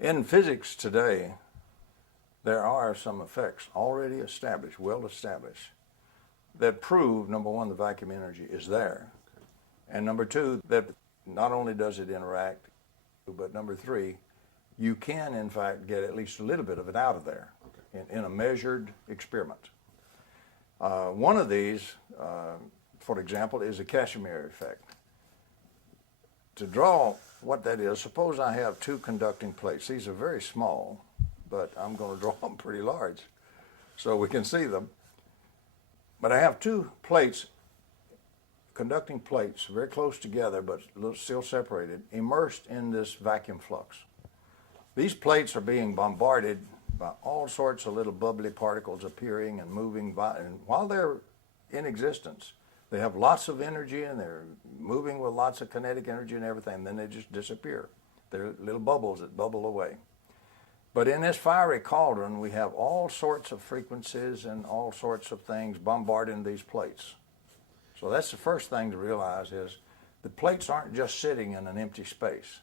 In physics today, there are some effects already established, well established, that prove, number one, the vacuum energy is there, and number two, that not only does it interact, but number three, you can, in fact, get at least a little bit of it out of there in a measured experiment. One of these, for example, is a Casimir effect. To draw what that is, suppose I have two conducting plates. These are very small, but I'm going to draw them pretty large so we can see them. But I have two plates, conducting plates, very close together but still separated, immersed in this vacuum flux. These plates are being bombarded by all sorts of little bubbly particles appearing and moving by, and while they're in existence, they have lots of energy and they're moving with lots of kinetic energy and everything, and then they just disappear. They're little bubbles that bubble away. But in this fiery cauldron, we have all sorts of frequencies and all sorts of things bombarding these plates. So that's the first thing to realize is the plates aren't just sitting in an empty space.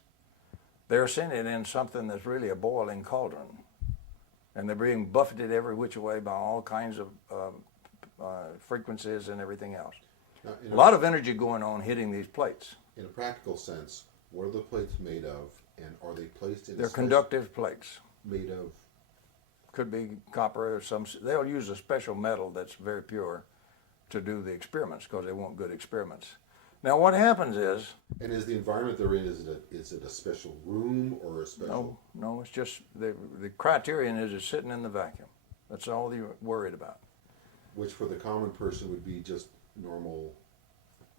They're sitting in something that's really a boiling cauldron. And they're being buffeted every which way by all kinds of frequencies and everything else. Now, a lot of energy going on hitting these plates. In a practical sense, what are the plates made of, and are they placed in? They're conductive plates. Made of? Could be copper or some. They'll use a special metal that's very pure to do the experiments because they want good experiments. Now, what happens is. And is the environment they're in, is it a special room or a special? No, it's just the criterion is it's sitting in the vacuum. That's all you're worried about. Which for the common person would be just normal.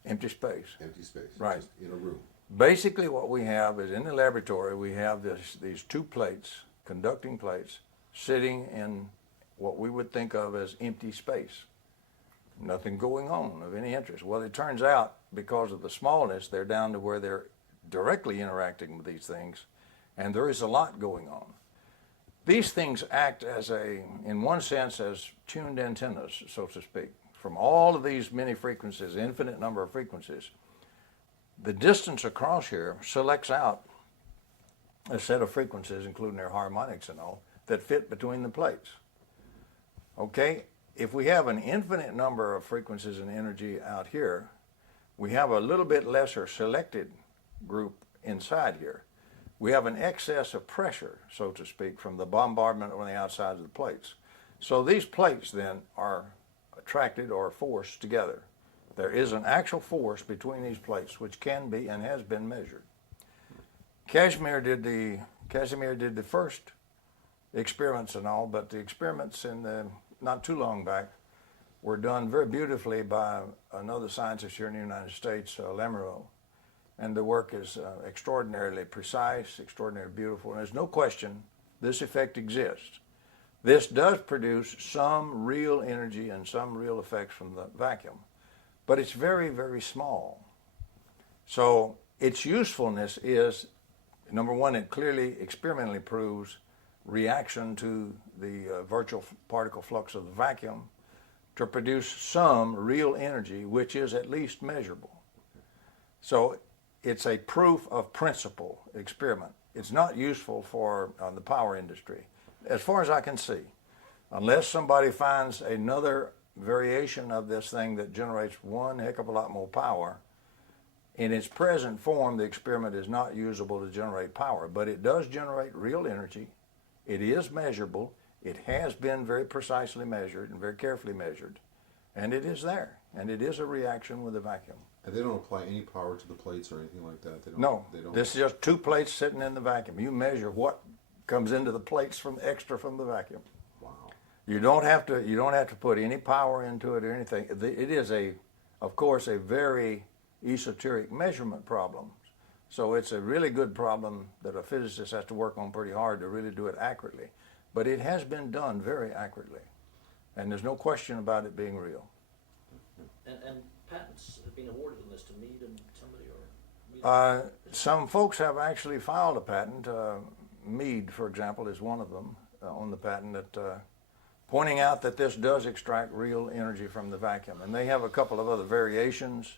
Empty space. Empty space. Right. Just in a room. Basically what we have is in the laboratory we have these two plates, conducting plates, sitting in what we would think of as empty space. Nothing going on of any interest. Well, it turns out because of the smallness, they're down to where they're directly interacting with these things, and there is a lot going on. These things act as in one sense, as tuned antennas, so to speak, from all of these many frequencies, infinite number of frequencies. The distance across here selects out a set of frequencies, including their harmonics and all, that fit between the plates. Okay? If we have an infinite number of frequencies and energy out here, we have a little bit lesser selected group inside here. We have an excess of pressure, so to speak, from the bombardment on the outside of the plates. So these plates then are attracted or forced together. There is an actual force between these plates which can be and has been measured. Casimir did the first experiments and all, but the experiments not too long back were done very beautifully by another scientist here in the United States, Lemereau. And the work is extraordinarily precise, extraordinarily beautiful, and there's no question this effect exists. This does produce some real energy and some real effects from the vacuum, but it's very, very small. So its usefulness is, number one, it clearly experimentally proves reaction to the virtual particle flux of the vacuum to produce some real energy, which is at least measurable. So it's a proof of principle experiment. It's not useful for the power industry, as far as I can see, unless somebody finds another variation of this thing that generates one heck of a lot more power. In its present form, the experiment is not usable to generate power, but it does generate real energy. It is measurable. It has been very precisely measured and very carefully measured, and it is there, and it is a reaction with the vacuum. And they don't apply any power to the plates or anything like that? They don't. No, this is just two plates sitting in the vacuum. You measure what comes into the plates from the vacuum. Wow. You don't have to put any power into it or anything. It is of course, a very esoteric measurement problem. So it's a really good problem that a physicist has to work on pretty hard to really do it accurately. But it has been done very accurately, and there's no question about it being real. And patents have been awarded on this to Mead and somebody, or? Some folks have actually filed a patent. Mead, for example, is one of them on the patent that pointing out that this does extract real energy from the vacuum. And they have a couple of other variations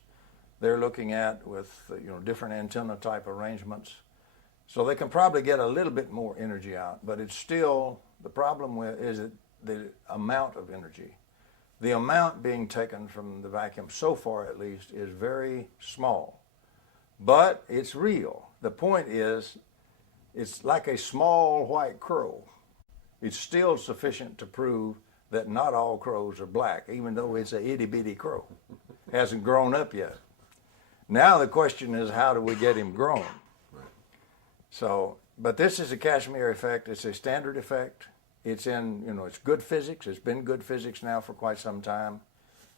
they're looking at with different antenna type arrangements. So they can probably get a little bit more energy out, but it's still, the problem with is it the amount of energy. The amount being taken from the vacuum, so far at least, is very small. But it's real. The point is, it's like a small white crow. It's still sufficient to prove that not all crows are black, even though it's a itty-bitty crow. Hasn't grown up yet. Now the question is, how do we get him grown? So, but this is a Casimir effect. It's a standard effect. It's in, it's good physics. It's been good physics now for quite some time.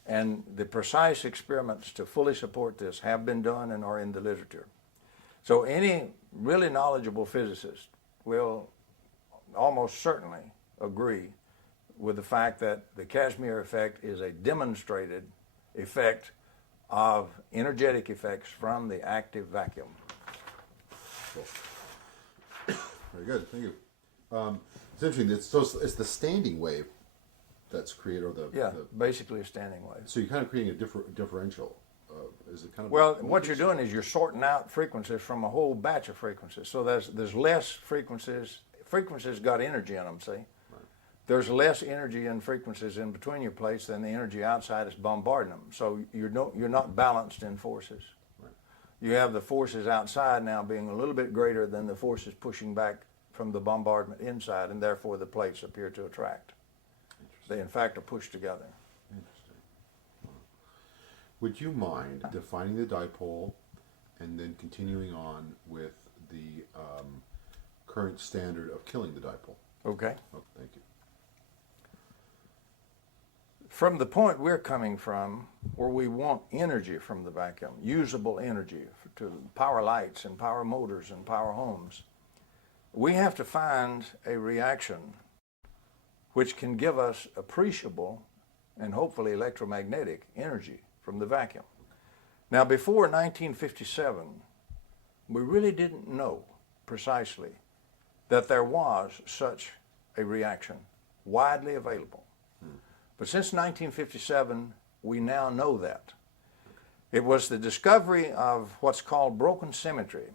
And the precise experiments to fully support this have been done and are in the literature. So any really knowledgeable physicist will almost certainly agree with the fact that the Casimir effect is a demonstrated effect of energetic effects from the active vacuum. Cool. Very good, thank you. It's interesting. It's the standing wave that's created, or basically a standing wave. So you're kind of creating a differential. Is it kind of well? What you're doing is you're sorting out frequencies from a whole batch of frequencies. So there's less frequencies. Frequencies got energy in them. See, right. There's less energy in frequencies in between your plates than the energy outside is bombarding them. So you're not balanced in forces. You have the forces outside now being a little bit greater than the forces pushing back from the bombardment inside, and therefore the plates appear to attract. They, in fact, are pushed together. Interesting. Would you mind defining the dipole and then continuing on with the current standard of killing the dipole? Okay. Oh, thank you. From the point we're coming from, where we want energy from the vacuum, usable energy to power lights and power motors and power homes, we have to find a reaction which can give us appreciable and hopefully electromagnetic energy from the vacuum. Now, before 1957, we really didn't know precisely that there was such a reaction widely available. But since 1957, we now know that. It was the discovery of what's called broken symmetry.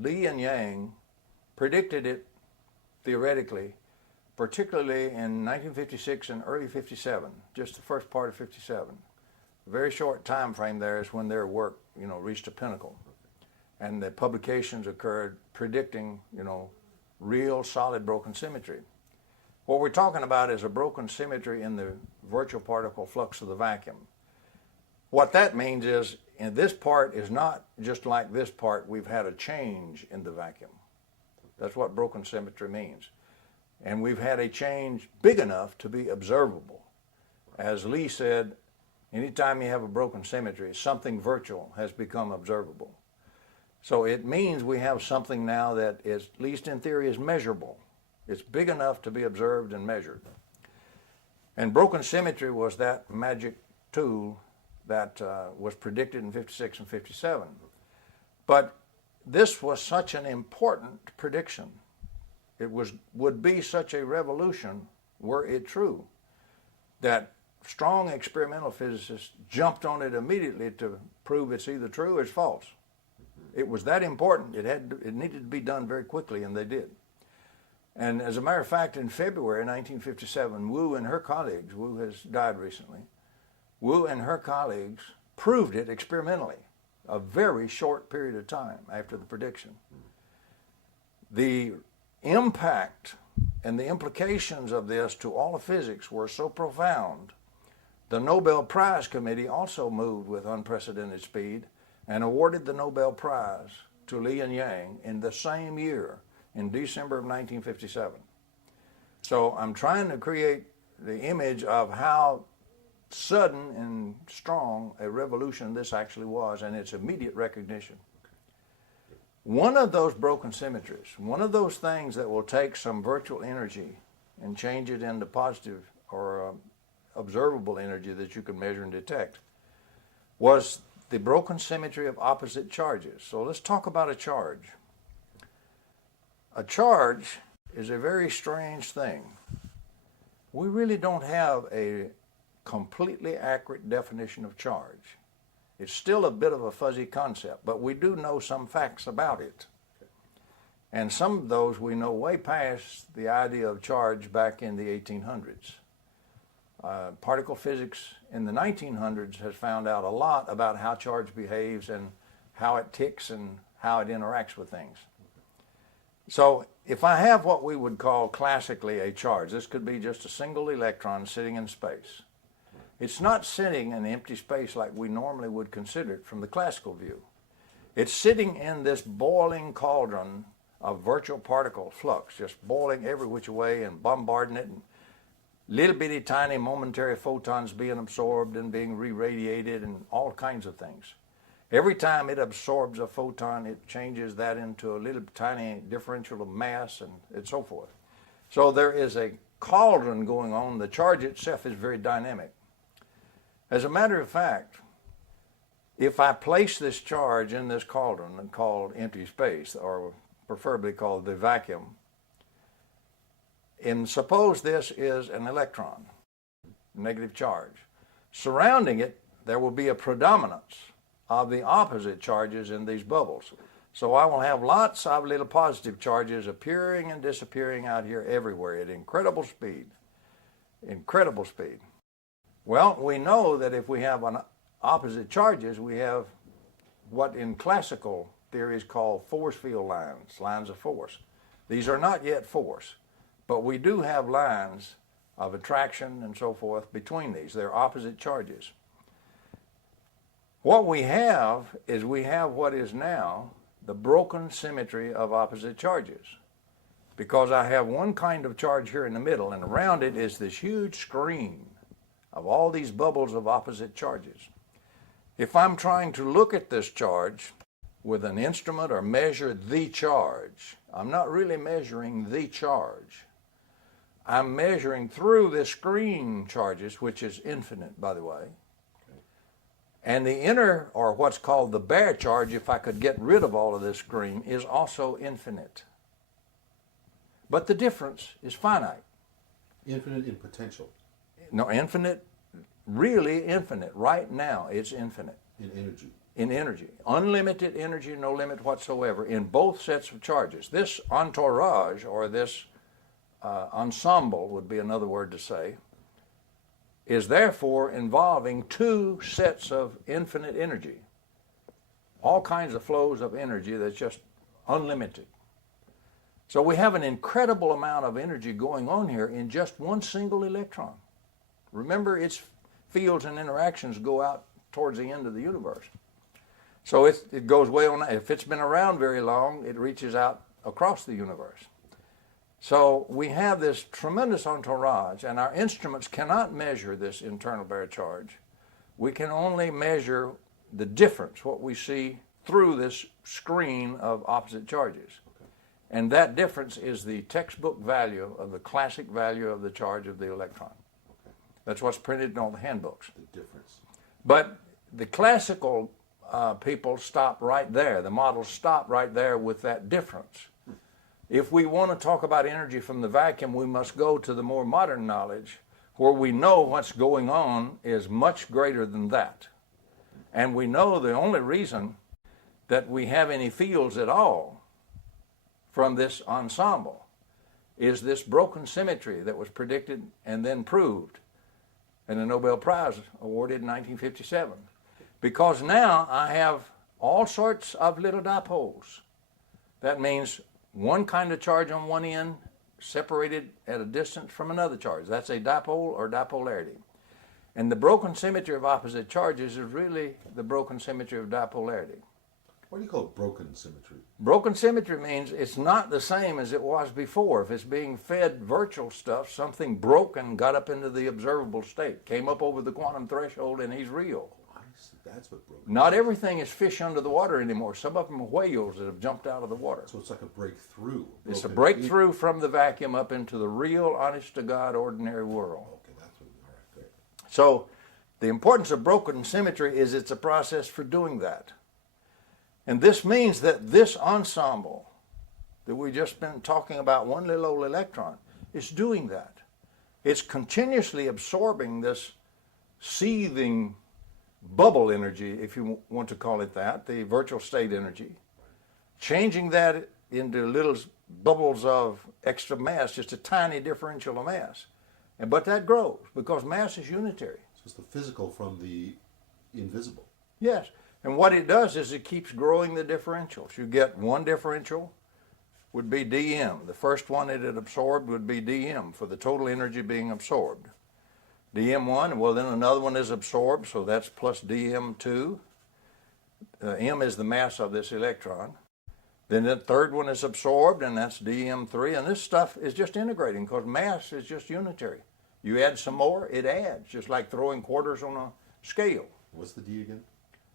Li and Yang predicted it theoretically, particularly in 1956 and early 57, just the first part of 57. A very short time frame there is when their work, reached a pinnacle. And the publications occurred predicting, real solid broken symmetry. What we're talking about is a broken symmetry in the virtual particle flux of the vacuum. What that means is, in this part is not just like this part, we've had a change in the vacuum. That's what broken symmetry means. And we've had a change big enough to be observable. As Lee said, anytime you have a broken symmetry, something virtual has become observable. So it means we have something now that is, at least in theory, is measurable. It's big enough to be observed and measured. And broken symmetry was that magic tool that was predicted in 56 and 57. But this was such an important prediction. It would be such a revolution, were it true, that strong experimental physicists jumped on it immediately to prove it's either true or it's false. It was that important. It needed to be done very quickly, and they did. And as a matter of fact, in February 1957, Wu and her colleagues, Wu has died recently, Wu and her colleagues proved it experimentally, a very short period of time after the prediction. The impact and the implications of this to all of physics were so profound, the Nobel Prize Committee also moved with unprecedented speed and awarded the Nobel Prize to Li and Yang in the same year, in December of 1957. So I'm trying to create the image of how sudden and strong a revolution this actually was, and its immediate recognition. One of those broken symmetries, one of those things that will take some virtual energy and change it into positive or observable energy that you can measure and detect, was the broken symmetry of opposite charges. So let's talk about a charge. A charge is a very strange thing. We really don't have a completely accurate definition of charge. It's still a bit of a fuzzy concept, but we do know some facts about it. And some of those we know way past the idea of charge back in the 1800s. Particle physics in the 1900s has found out a lot about how charge behaves and how it ticks and how it interacts with things. So if I have what we would call classically a charge, this could be just a single electron sitting in space. It's not sitting in empty space like we normally would consider it from the classical view. It's sitting in this boiling cauldron of virtual particle flux, just boiling every which way and bombarding it, and little bitty tiny momentary photons being absorbed and being re-radiated and all kinds of things. Every time it absorbs a photon, it changes that into a little tiny differential of mass and so forth. So there is a cauldron going on. The charge itself is very dynamic. As a matter of fact, if I place this charge in this cauldron called empty space, or preferably called the vacuum, and suppose this is an electron, negative charge. Surrounding it, there will be a predominance of the opposite charges in these bubbles. So I will have lots of little positive charges appearing and disappearing out here everywhere at incredible speed. Incredible speed. Well, we know that if we have opposite charges, we have what in classical theory is called force field lines, lines of force. These are not yet force, but we do have lines of attraction and so forth between these. They're opposite charges. What we have is we have what is now the broken symmetry of opposite charges, because I have one kind of charge here in the middle, and around it is this huge screen of all these bubbles of opposite charges. If I'm trying to look at this charge with an instrument or measure the charge, I'm not really measuring the charge. I'm measuring through this screen charges, which is infinite, by the way. And the inner, or what's called the bare charge, if I could get rid of all of this screen, is also infinite. But the difference is finite. Infinite in potential. No, infinite, really infinite. Right now, it's infinite. In energy. In energy. Unlimited energy, no limit whatsoever, in both sets of charges. This entourage, or this ensemble would be another word to say, is therefore involving two sets of infinite energy. All kinds of flows of energy that's just unlimited. So we have an incredible amount of energy going on here in just one single electron. Remember, its fields and interactions go out towards the end of the universe. So it goes way on. If it's been around very long, it reaches out across the universe. So we have this tremendous entourage, and our instruments cannot measure this internal bare charge. We can only measure the difference, what we see through this screen of opposite charges. Okay. And that difference is the textbook value of the classic value of the charge of the electron. Okay. That's what's printed in all the handbooks. The difference. But the classical people stop right there. The models stop right there with that difference. If we want to talk about energy from the vacuum, we must go to the more modern knowledge where we know what's going on is much greater than that. And we know the only reason that we have any fields at all from this ensemble is this broken symmetry that was predicted and then proved and the Nobel Prize awarded in 1957. Because now I have all sorts of little dipoles. That means one kind of charge on one end separated at a distance from another charge. That's a dipole or dipolarity. And the broken symmetry of opposite charges is really the broken symmetry of dipolarity. What do you call broken symmetry? Broken symmetry means it's not the same as it was before. If it's being fed virtual stuff, something broken got up into the observable state, came up over the quantum threshold, and he's real. That's what broken. Not everything is fish under the water anymore. Some of them are whales that have jumped out of the water. So it's like a breakthrough. It's a breakthrough from the vacuum up into the real, honest-to-God, ordinary world. Okay, that's what. All right, great. So the importance of broken symmetry is it's a process for doing that. And this means that this ensemble that we've just been talking about, one little old electron, is doing that. It's continuously absorbing this seething bubble energy, if you want to call it that, the virtual state energy, changing that into little bubbles of extra mass, just a tiny differential of mass. But that grows because mass is unitary. So it's the physical from the invisible. Yes. And what it does is it keeps growing the differentials. You get one differential would be dm. The first one that it absorbed would be dm for the total energy being absorbed. dm1, well then another one is absorbed, so that's plus dm2. M is the mass of this electron. Then the third one is absorbed, and that's dm3. And this stuff is just integrating because mass is just unitary. You add some more, it adds, just like throwing quarters on a scale. What's the D again?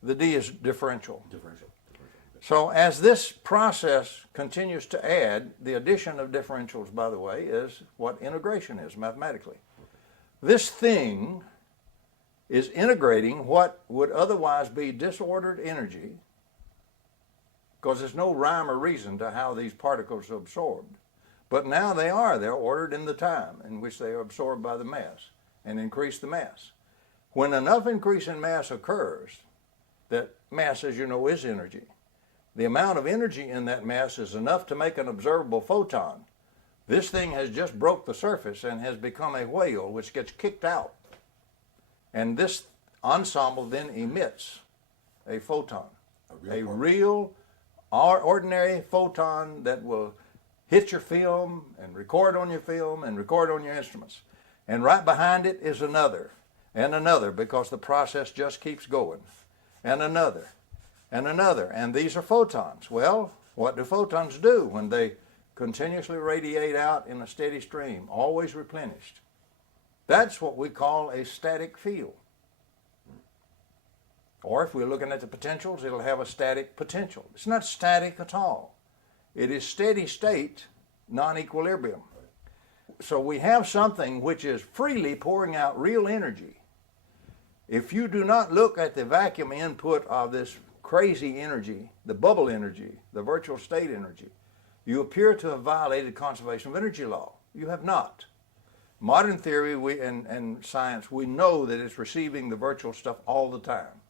The D is differential. Differential. So as this process continues to add, the addition of differentials, by the way, is what integration is mathematically. This thing is integrating what would otherwise be disordered energy, because there's no rhyme or reason to how these particles are absorbed. But now they are. They're ordered in the time in which they are absorbed by the mass and increase the mass. When enough increase in mass occurs, that mass, as you know, is energy. The amount of energy in that mass is enough to make an observable photon. This thing has just broke the surface and has become a whale which gets kicked out. And this ensemble then emits a photon, a real ordinary photon that will hit your film and record on your film and record on your instruments. And right behind it is another and another, because the process just keeps going, and another and another. And these are photons. Well, what do photons do when they continuously radiate out in a steady stream, always replenished? That's what we call a static field. Or if we're looking at the potentials, it'll have a static potential. It's not static at all. It is steady state, non-equilibrium. So we have something which is freely pouring out real energy. If you do not look at the vacuum input of this crazy energy, the bubble energy, the virtual state energy, you appear to have violated conservation of energy law. You have not. Modern theory and science, we know that it's receiving the virtual stuff all the time.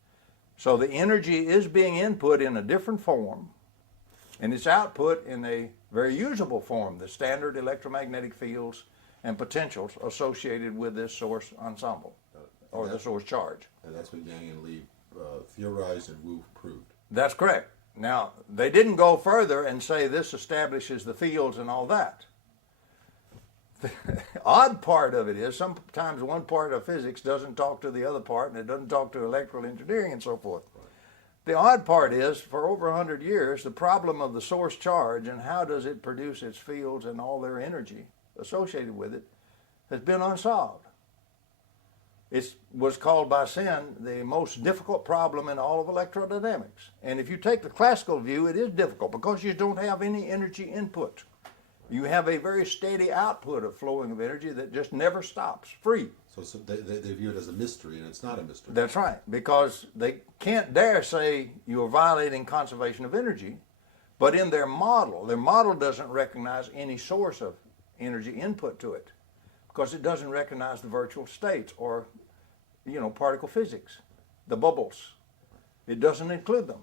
So the energy is being input in a different form, and it's output in a very usable form, the standard electromagnetic fields and potentials associated with this source ensemble, or the source charge. And that's what Yang and Lee theorized and Wu proved. That's correct. Now, they didn't go further and say this establishes the fields and all that. The odd part of it is sometimes one part of physics doesn't talk to the other part, and it doesn't talk to electrical engineering and so forth. The odd part is, for over 100 years, the problem of the source charge and how does it produce its fields and all their energy associated with it has been unsolved. It was called by Sen the most difficult problem in all of electrodynamics. And if you take the classical view, it is difficult because you don't have any energy input. You have a very steady output of flowing of energy that just never stops, free. So they view it as a mystery, and it's not a mystery. That's right, because they can't dare say you are violating conservation of energy, but in their model doesn't recognize any source of energy input to it, because it doesn't recognize the virtual states or, particle physics, the bubbles. It doesn't include them.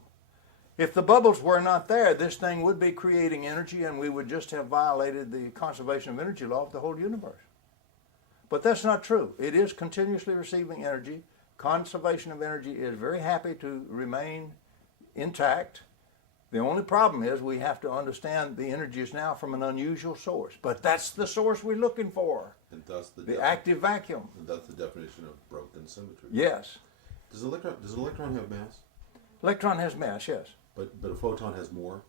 If the bubbles were not there, this thing would be creating energy, and we would just have violated the conservation of energy law of the whole universe. But that's not true. It is continuously receiving energy. Conservation of energy is very happy to remain intact. The only problem is we have to understand the energy is now from an unusual source. But that's the source we're looking for, And thus the active vacuum. And that's the definition of broken symmetry. Yes. Does an electron have mass? Electron has mass, yes. But a photon has more?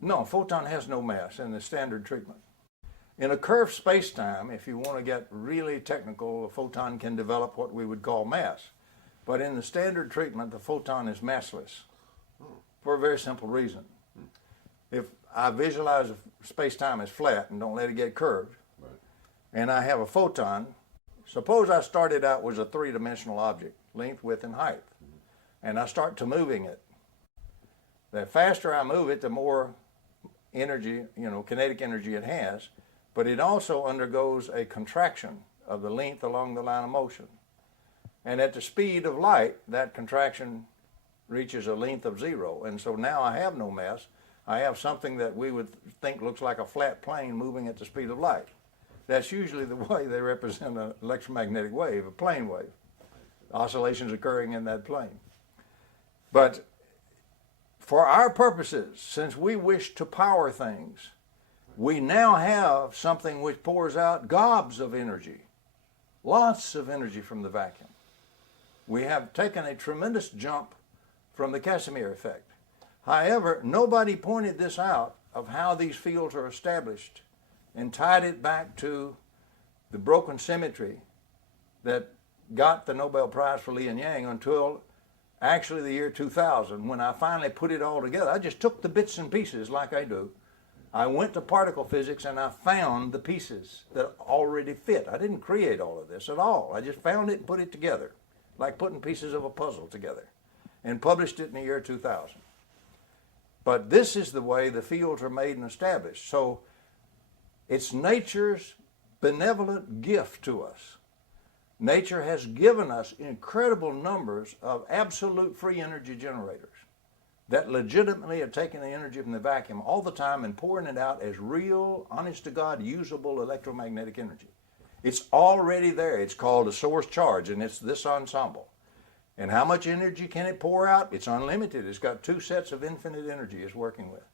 No, a photon has no mass in the standard treatment. In a curved space-time, if you want to get really technical, a photon can develop what we would call mass. But in the standard treatment, the photon is massless for a very simple reason. If I visualize space-time as flat and don't let it get curved, Right. and I have a photon, suppose I started out with a three-dimensional object, length, width, and height, and I start to moving it. The faster I move it, the more energy, kinetic energy it has, but it also undergoes a contraction of the length along the line of motion. And at the speed of light, that contraction reaches a length of 0, and so now I have no mass. I have something that we would think looks like a flat plane moving at the speed of light. That's usually the way they represent an electromagnetic wave, a plane wave. Oscillations occurring in that plane. But for our purposes, since we wish to power things, we now have something which pours out gobs of energy, lots of energy from the vacuum. We have taken a tremendous jump from the Casimir effect. However, nobody pointed this out of how these fields are established and tied it back to the broken symmetry that got the Nobel Prize for Li and Yang until actually the year 2000, when I finally put it all together. I just took the bits and pieces like I do. I went to particle physics and I found the pieces that already fit. I didn't create all of this at all. I just found it and put it together, like putting pieces of a puzzle together, and published it in the year 2000. But this is the way the fields are made and established. So it's nature's benevolent gift to us. Nature has given us incredible numbers of absolute free energy generators that legitimately are taking the energy from the vacuum all the time and pouring it out as real, honest-to-God, usable electromagnetic energy. It's already there. It's called a source charge, and it's this ensemble. And how much energy can it pour out? It's unlimited. It's got two sets of infinite energy it's working with.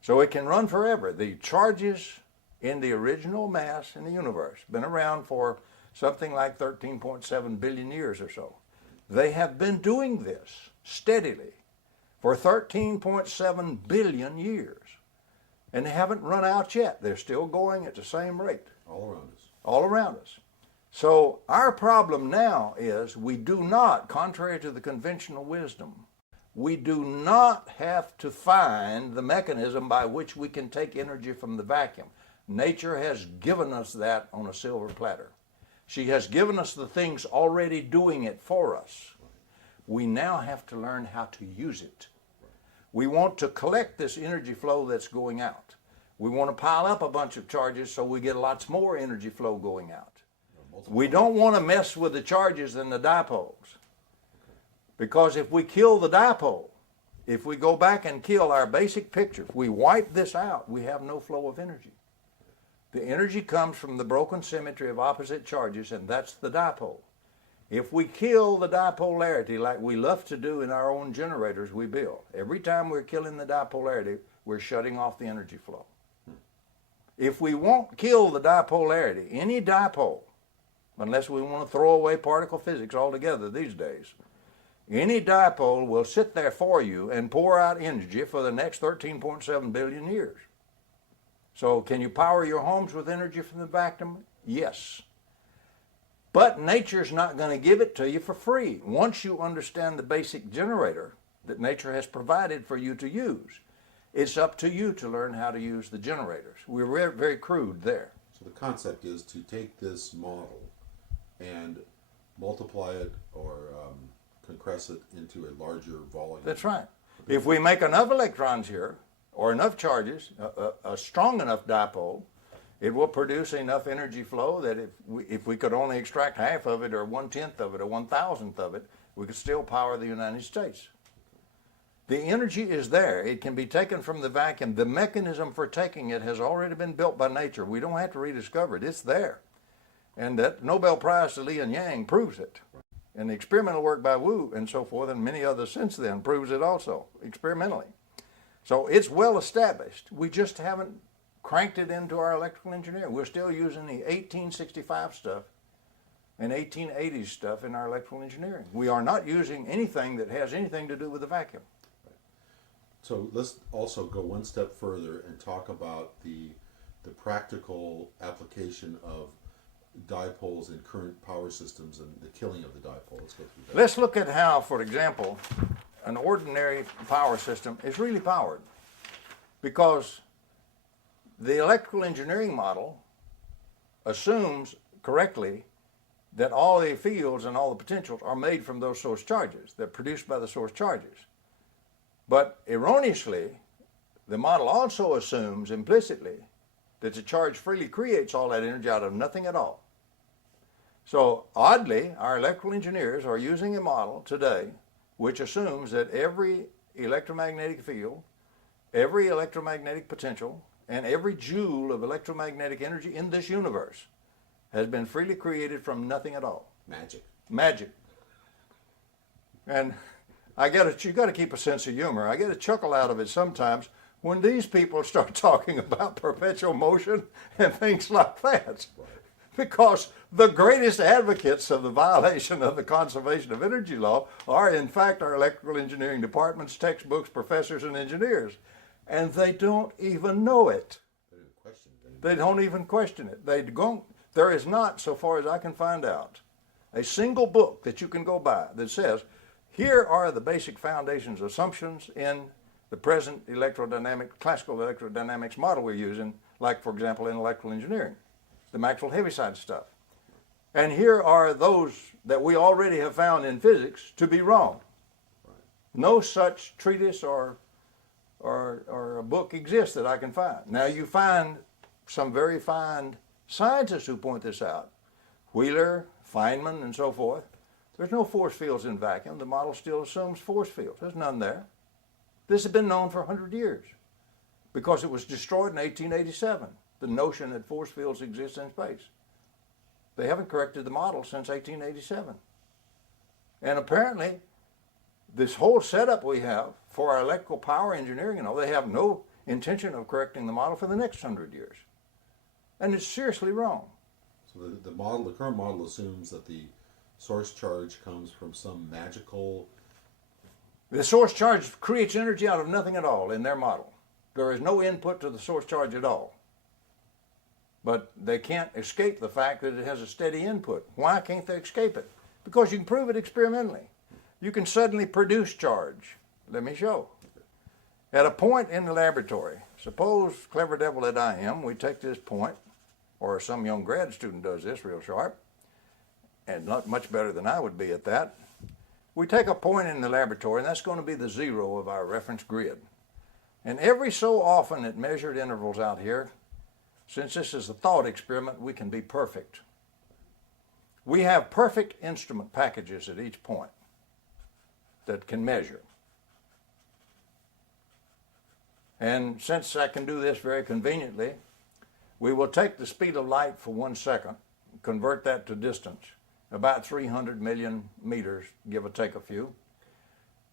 So it can run forever. The charges in the original mass in the universe been around for something like 13.7 billion years or so. They have been doing this steadily for 13.7 billion years. And they haven't run out yet. They're still going at the same rate. All around us. All around us. So our problem now is we do not, contrary to the conventional wisdom, we do not have to find the mechanism by which we can take energy from the vacuum. Nature has given us that on a silver platter. She has given us the things already doing it for us. We now have to learn how to use it. We want to collect this energy flow that's going out. We want to pile up a bunch of charges so we get lots more energy flow going out. We don't want to mess with the charges and the dipoles. Because if we kill the dipole, if we go back and kill our basic picture, if we wipe this out, we have no flow of energy. The energy comes from the broken symmetry of opposite charges, and that's the dipole. If we kill the dipolarity like we love to do in our own generators we build, every time we're killing the dipolarity, we're shutting off the energy flow. If we won't kill the dipolarity, any dipole, unless we want to throw away particle physics altogether these days, any dipole will sit there for you and pour out energy for the next 13.7 billion years. So can you power your homes with energy from the vacuum? Yes. But nature's not going to give it to you for free. Once you understand the basic generator that nature has provided for you to use, it's up to you to learn how to use the generators. We're very crude there. So the concept is to take this model and multiply it or compress it into a larger volume. That's right. If we make enough electrons here, or enough charges, a strong enough dipole, it will produce enough energy flow that if we could only extract half of it, or 1/10 of it, or 1,000th of it, we could still power the United States. The energy is there. It can be taken from the vacuum. The mechanism for taking it has already been built by nature. We don't have to rediscover it. It's there. And that Nobel Prize to Li and Yang proves it. And the experimental work by Wu and so forth, and many others since then, proves it also, experimentally. So it's well established. We just haven't cranked it into our electrical engineering. We're still using the 1865 stuff and 1880s stuff in our electrical engineering. We are not using anything that has anything to do with the vacuum. So let's also go one step further and talk about the practical application of dipoles in current power systems and the killing of the dipole. Let's go through that. Let's look at how, for example, an ordinary power system is really powered, because the electrical engineering model assumes correctly that all the fields and all the potentials are made from those source charges. They're produced by the source charges. But erroneously, the model also assumes implicitly that the charge freely creates all that energy out of nothing at all. So oddly, our electrical engineers are using a model today which assumes that every electromagnetic field, every electromagnetic potential and every joule of electromagnetic energy in this universe has been freely created from nothing at all. Magic. Magic. And you got to keep a sense of humor. I get a chuckle out of it sometimes when these people start talking about perpetual motion and things like that. Because the greatest advocates of the violation of the conservation of energy law are, in fact, our electrical engineering departments, textbooks, professors, and engineers. And they don't even know it. They don't even question it. There is not, so far as I can find out, a single book that you can go by that says, here are the basic foundations assumptions in the present classical electrodynamics model we're using, like, for example, in electrical engineering, the Maxwell Heaviside stuff. And here are those that we already have found in physics to be wrong. No such treatise or a book exists that I can find. Now, you find some very fine scientists who point this out. Wheeler, Feynman, and so forth. There's no force fields in vacuum. The model still assumes force fields. There's none there. This has been known for 100 years because it was destroyed in 1887, the notion that force fields exist in space. They haven't corrected the model since 1887. And apparently, this whole setup we have for our electrical power engineering, they have no intention of correcting the model for the next 100 years. And it's seriously wrong. So the current model assumes that the source charge comes from some magical... The source charge creates energy out of nothing at all in their model. There is no input to the source charge at all. But they can't escape the fact that it has a steady input. Why can't they escape it? Because you can prove it experimentally. You can suddenly produce charge. Let me show. At a point in the laboratory, suppose, clever devil that I am, we take this point, or some young grad student does this real sharp, and not much better than I would be at that. We take a point in the laboratory, and that's going to be the zero of our reference grid. And every so often at measured intervals out here, since this is a thought experiment, we can be perfect. We have perfect instrument packages at each point that can measure. And since I can do this very conveniently, we will take the speed of light for 1 second, convert that to distance, about 300 million meters, give or take a few.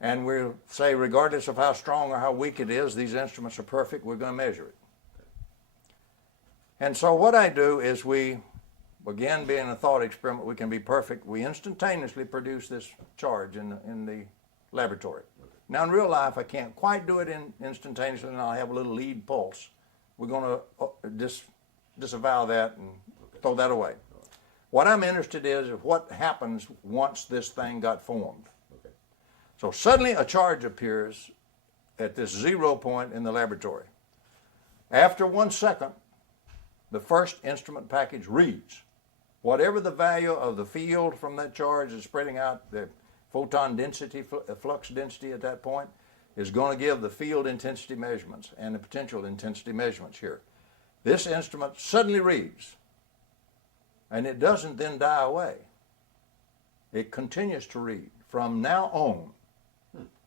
And we'll say, regardless of how strong or how weak it is, these instruments are perfect, we're going to measure it. And so what I do is again, being a thought experiment, we can be perfect. We instantaneously produce this charge in the laboratory. Now, in real life, I can't quite do it instantaneously, and I'll have a little lead pulse. We're going to disavow that and throw that away. What I'm interested in is what happens once this thing got formed. So suddenly a charge appears at this 0 point in the laboratory. After 1 second, the first instrument package reads. Whatever the value of the field from that charge is spreading out, the photon density, flux density at that point, is going to give the field intensity measurements and the potential intensity measurements here. This instrument suddenly reads, and it doesn't then die away. It continues to read from now on.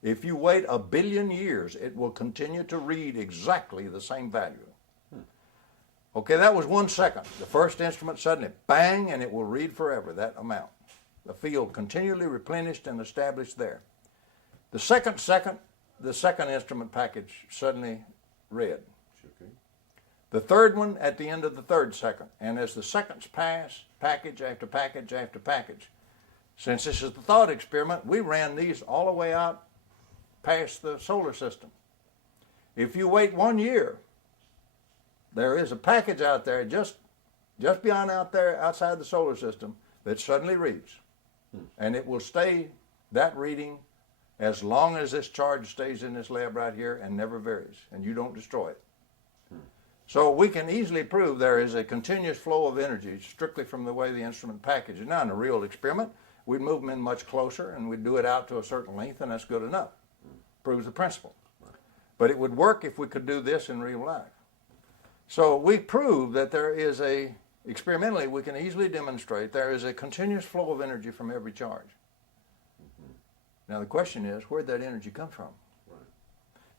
If you wait 1 billion years, it will continue to read exactly the same value. Okay, that was 1 second. The first instrument suddenly, bang, and it will read forever, that amount. The field continually replenished and established there. The second instrument package suddenly read. The third one at the end of the 3rd second. And as the seconds pass, package after package after package. Since this is the thought experiment, we ran these all the way out past the solar system. If you wait 1 year, there is a package out there just beyond out there outside the solar system that suddenly reads. And it will stay that reading as long as this charge stays in this lab right here and never varies, and you don't destroy it. So we can easily prove there is a continuous flow of energy strictly from the way the instrument package is. Now, in a real experiment, we'd move them in much closer and we'd do it out to a certain length, and that's good enough. Proves the principle. But it would work if we could do this in real life. So we prove that there is experimentally, we can easily demonstrate there is a continuous flow of energy from every charge. Now the question is, where'd that energy come from?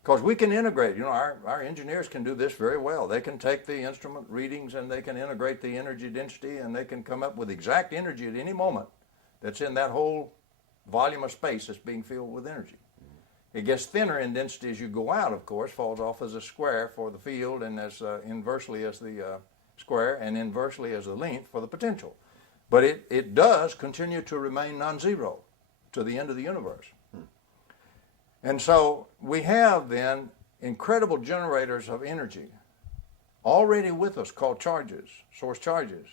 Because we can integrate, our engineers can do this very well. They can take the instrument readings and they can integrate the energy density and they can come up with exact energy at any moment that's in that whole volume of space that's being filled with energy. It gets thinner in density as you go out, of course, falls off as a square for the field and as inversely as the square and inversely as the length for the potential. But it does continue to remain non-zero to the end of the universe. And so we have then incredible generators of energy already with us called charges, source charges,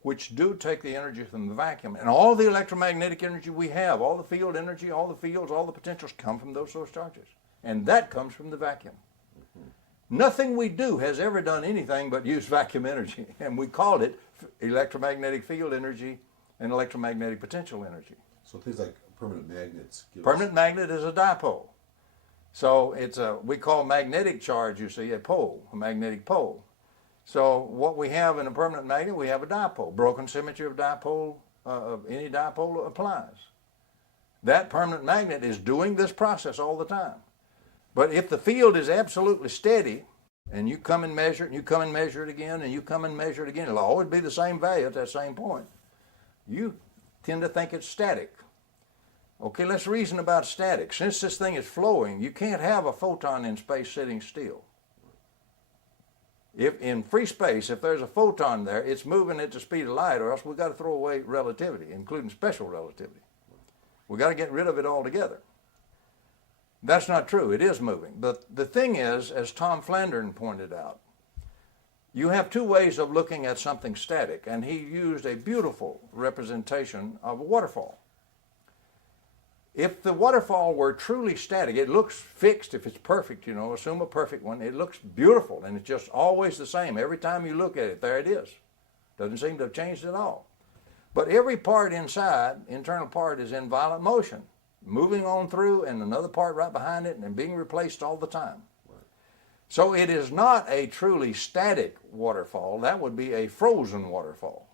which do take the energy from the vacuum. And all the electromagnetic energy we have, all the field energy, all the fields, all the potentials come from those source charges. And that comes from the vacuum. Nothing we do has ever done anything but use vacuum energy. And we called it electromagnetic field energy and electromagnetic potential energy. So things like permanent magnets. Permanent magnet is a dipole. So we call magnetic charge, you see, a pole, a magnetic pole. So what we have in a permanent magnet, we have a dipole. Broken symmetry of dipole, of any dipole applies. That permanent magnet is doing this process all the time. But if the field is absolutely steady, and you come and measure it, and you come and measure it again, and you come and measure it again, it'll always be the same value at that same point. You tend to think it's static. Okay, let's reason about static. Since this thing is flowing, you can't have a photon in space sitting still. If in free space, if there's a photon there, it's moving at the speed of light, or else we've got to throw away relativity, including special relativity. We've got to get rid of it altogether. That's not true. It is moving. But the thing is, as Tom Flandern pointed out, you have two ways of looking at something static, and he used a beautiful representation of a waterfall. If the waterfall were truly static, it looks fixed if it's perfect, assume a perfect one. It looks beautiful, and it's just always the same. Every time you look at it, there it is. Doesn't seem to have changed at all. But every part inside, internal part, is in violent motion, moving on through, and another part right behind it, and being replaced all the time. Right. So it is not a truly static waterfall. That would be a frozen waterfall.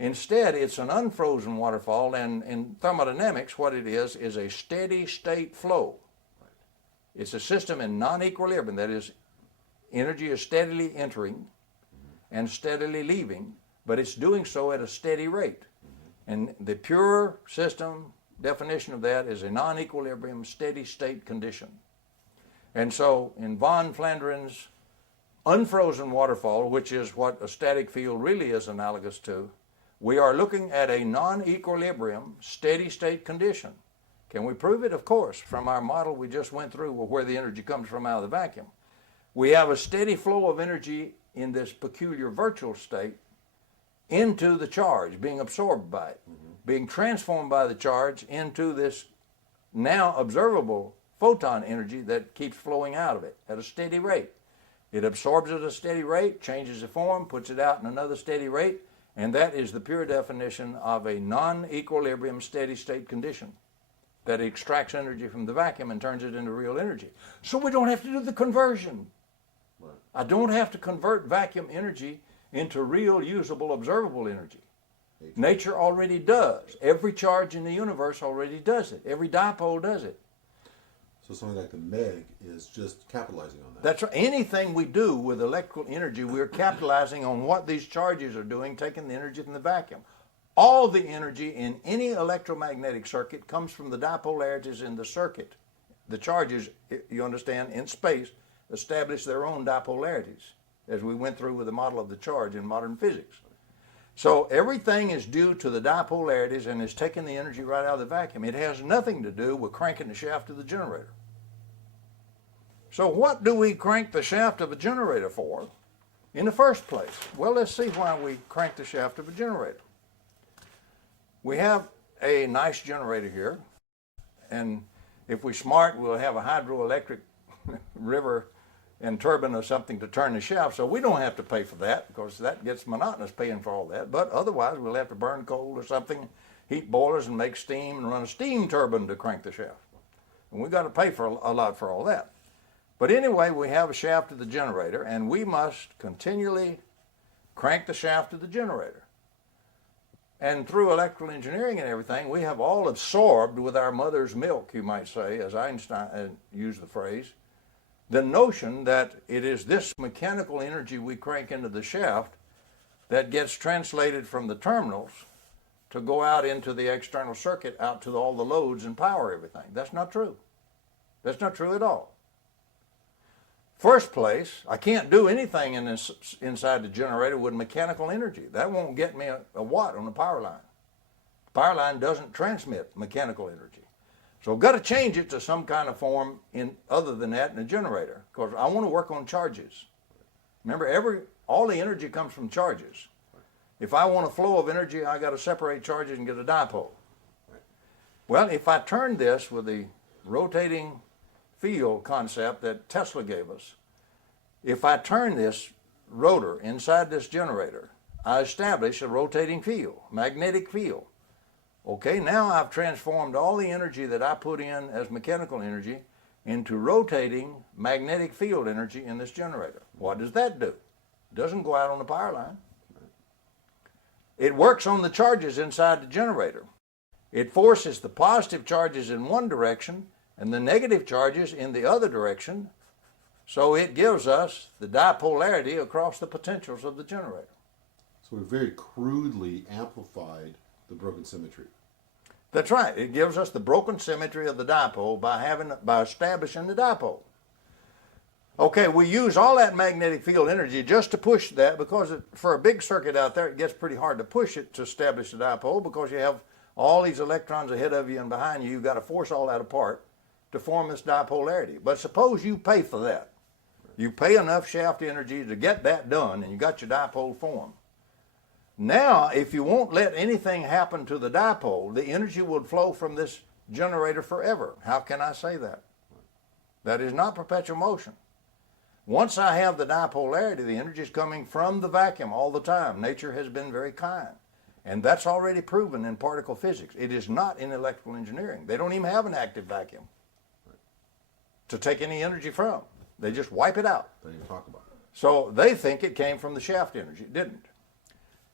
Instead, it's an unfrozen waterfall, and in thermodynamics, what it is a steady state flow. Right. It's a system in non-equilibrium. That is, energy is steadily entering and steadily leaving, but it's doing so at a steady rate. And the pure system definition of that is a non-equilibrium steady state condition. And so in von Flandren's unfrozen waterfall, which is what a static field really is analogous to, we are looking at a non-equilibrium, steady-state condition. Can we prove it? Of course, from our model we just went through where the energy comes from out of the vacuum. We have a steady flow of energy in this peculiar virtual state into the charge, being absorbed by it, being transformed by the charge into this now observable photon energy that keeps flowing out of it at a steady rate. It absorbs at a steady rate, changes the form, puts it out in another steady rate, and that is the pure definition of a non-equilibrium steady-state condition that extracts energy from the vacuum and turns it into real energy. So we don't have to do the conversion. Right. I don't have to convert vacuum energy into real, usable, observable energy. Nature already does. Every charge in the universe already does it. Every dipole does it. So something like the MEG is just capitalizing on that. That's right. Anything we do with electrical energy, we're capitalizing on what these charges are doing, taking the energy from the vacuum. All the energy in any electromagnetic circuit comes from the dipolarities in the circuit. The charges, you understand, in space establish their own dipolarities, as we went through with the model of the charge in modern physics. So everything is due to the dipolarities and is taking the energy right out of the vacuum. It has nothing to do with cranking the shaft of the generator. So what do we crank the shaft of a generator for in the first place? Well, let's see why we crank the shaft of a generator. We have a nice generator here, and if we're smart, we'll have a hydroelectric river and turbine or something to turn the shaft, so we don't have to pay for that because that gets monotonous paying for all that. But otherwise, we'll have to burn coal or something, heat boilers and make steam and run a steam turbine to crank the shaft. And we've got to pay for a lot for all that. But anyway, we have a shaft of the generator, and we must continually crank the shaft of the generator. And through electrical engineering and everything, we have all absorbed with our mother's milk, you might say, as Einstein used the phrase, the notion that it is this mechanical energy we crank into the shaft that gets translated from the terminals to go out into the external circuit, out to all the loads and power everything. That's not true. That's not true at all. First place, I can't do anything inside the generator with mechanical energy. That won't get me a watt on the power line. The power line doesn't transmit mechanical energy. So I've got to change it to some kind of form other than that in the generator, because I want to work on charges. Remember, all the energy comes from charges. If I want a flow of energy, I got to separate charges and get a dipole. Well, if I turn this with the rotating field concept that Tesla gave us, if I turn this rotor inside this generator, I establish a rotating field, magnetic field. Okay, now I've transformed all the energy that I put in as mechanical energy into rotating magnetic field energy in this generator. What does that do? It doesn't go out on the power line. It works on the charges inside the generator. It forces the positive charges in one direction and the negative charges in the other direction, so it gives us the dipolarity across the potentials of the generator. So we very crudely amplified the broken symmetry. That's right. It gives us the broken symmetry of the dipole by establishing the dipole. Okay, we use all that magnetic field energy just to push that, because for a big circuit out there, it gets pretty hard to push it to establish the dipole, because you have all these electrons ahead of you and behind you. You've got to force all that apart to form this dipolarity. But suppose you pay for that. You pay enough shaft energy to get that done, and you got your dipole formed. Now, if you won't let anything happen to the dipole, the energy would flow from this generator forever. How can I say that? That is not perpetual motion. Once I have the dipolarity, the energy is coming from the vacuum all the time. Nature has been very kind. And that's already proven in particle physics. It is not in electrical engineering. They don't even have an active vacuum to take any energy from. They just wipe it out. They didn't talk about it. So they think it came from the shaft energy. It didn't.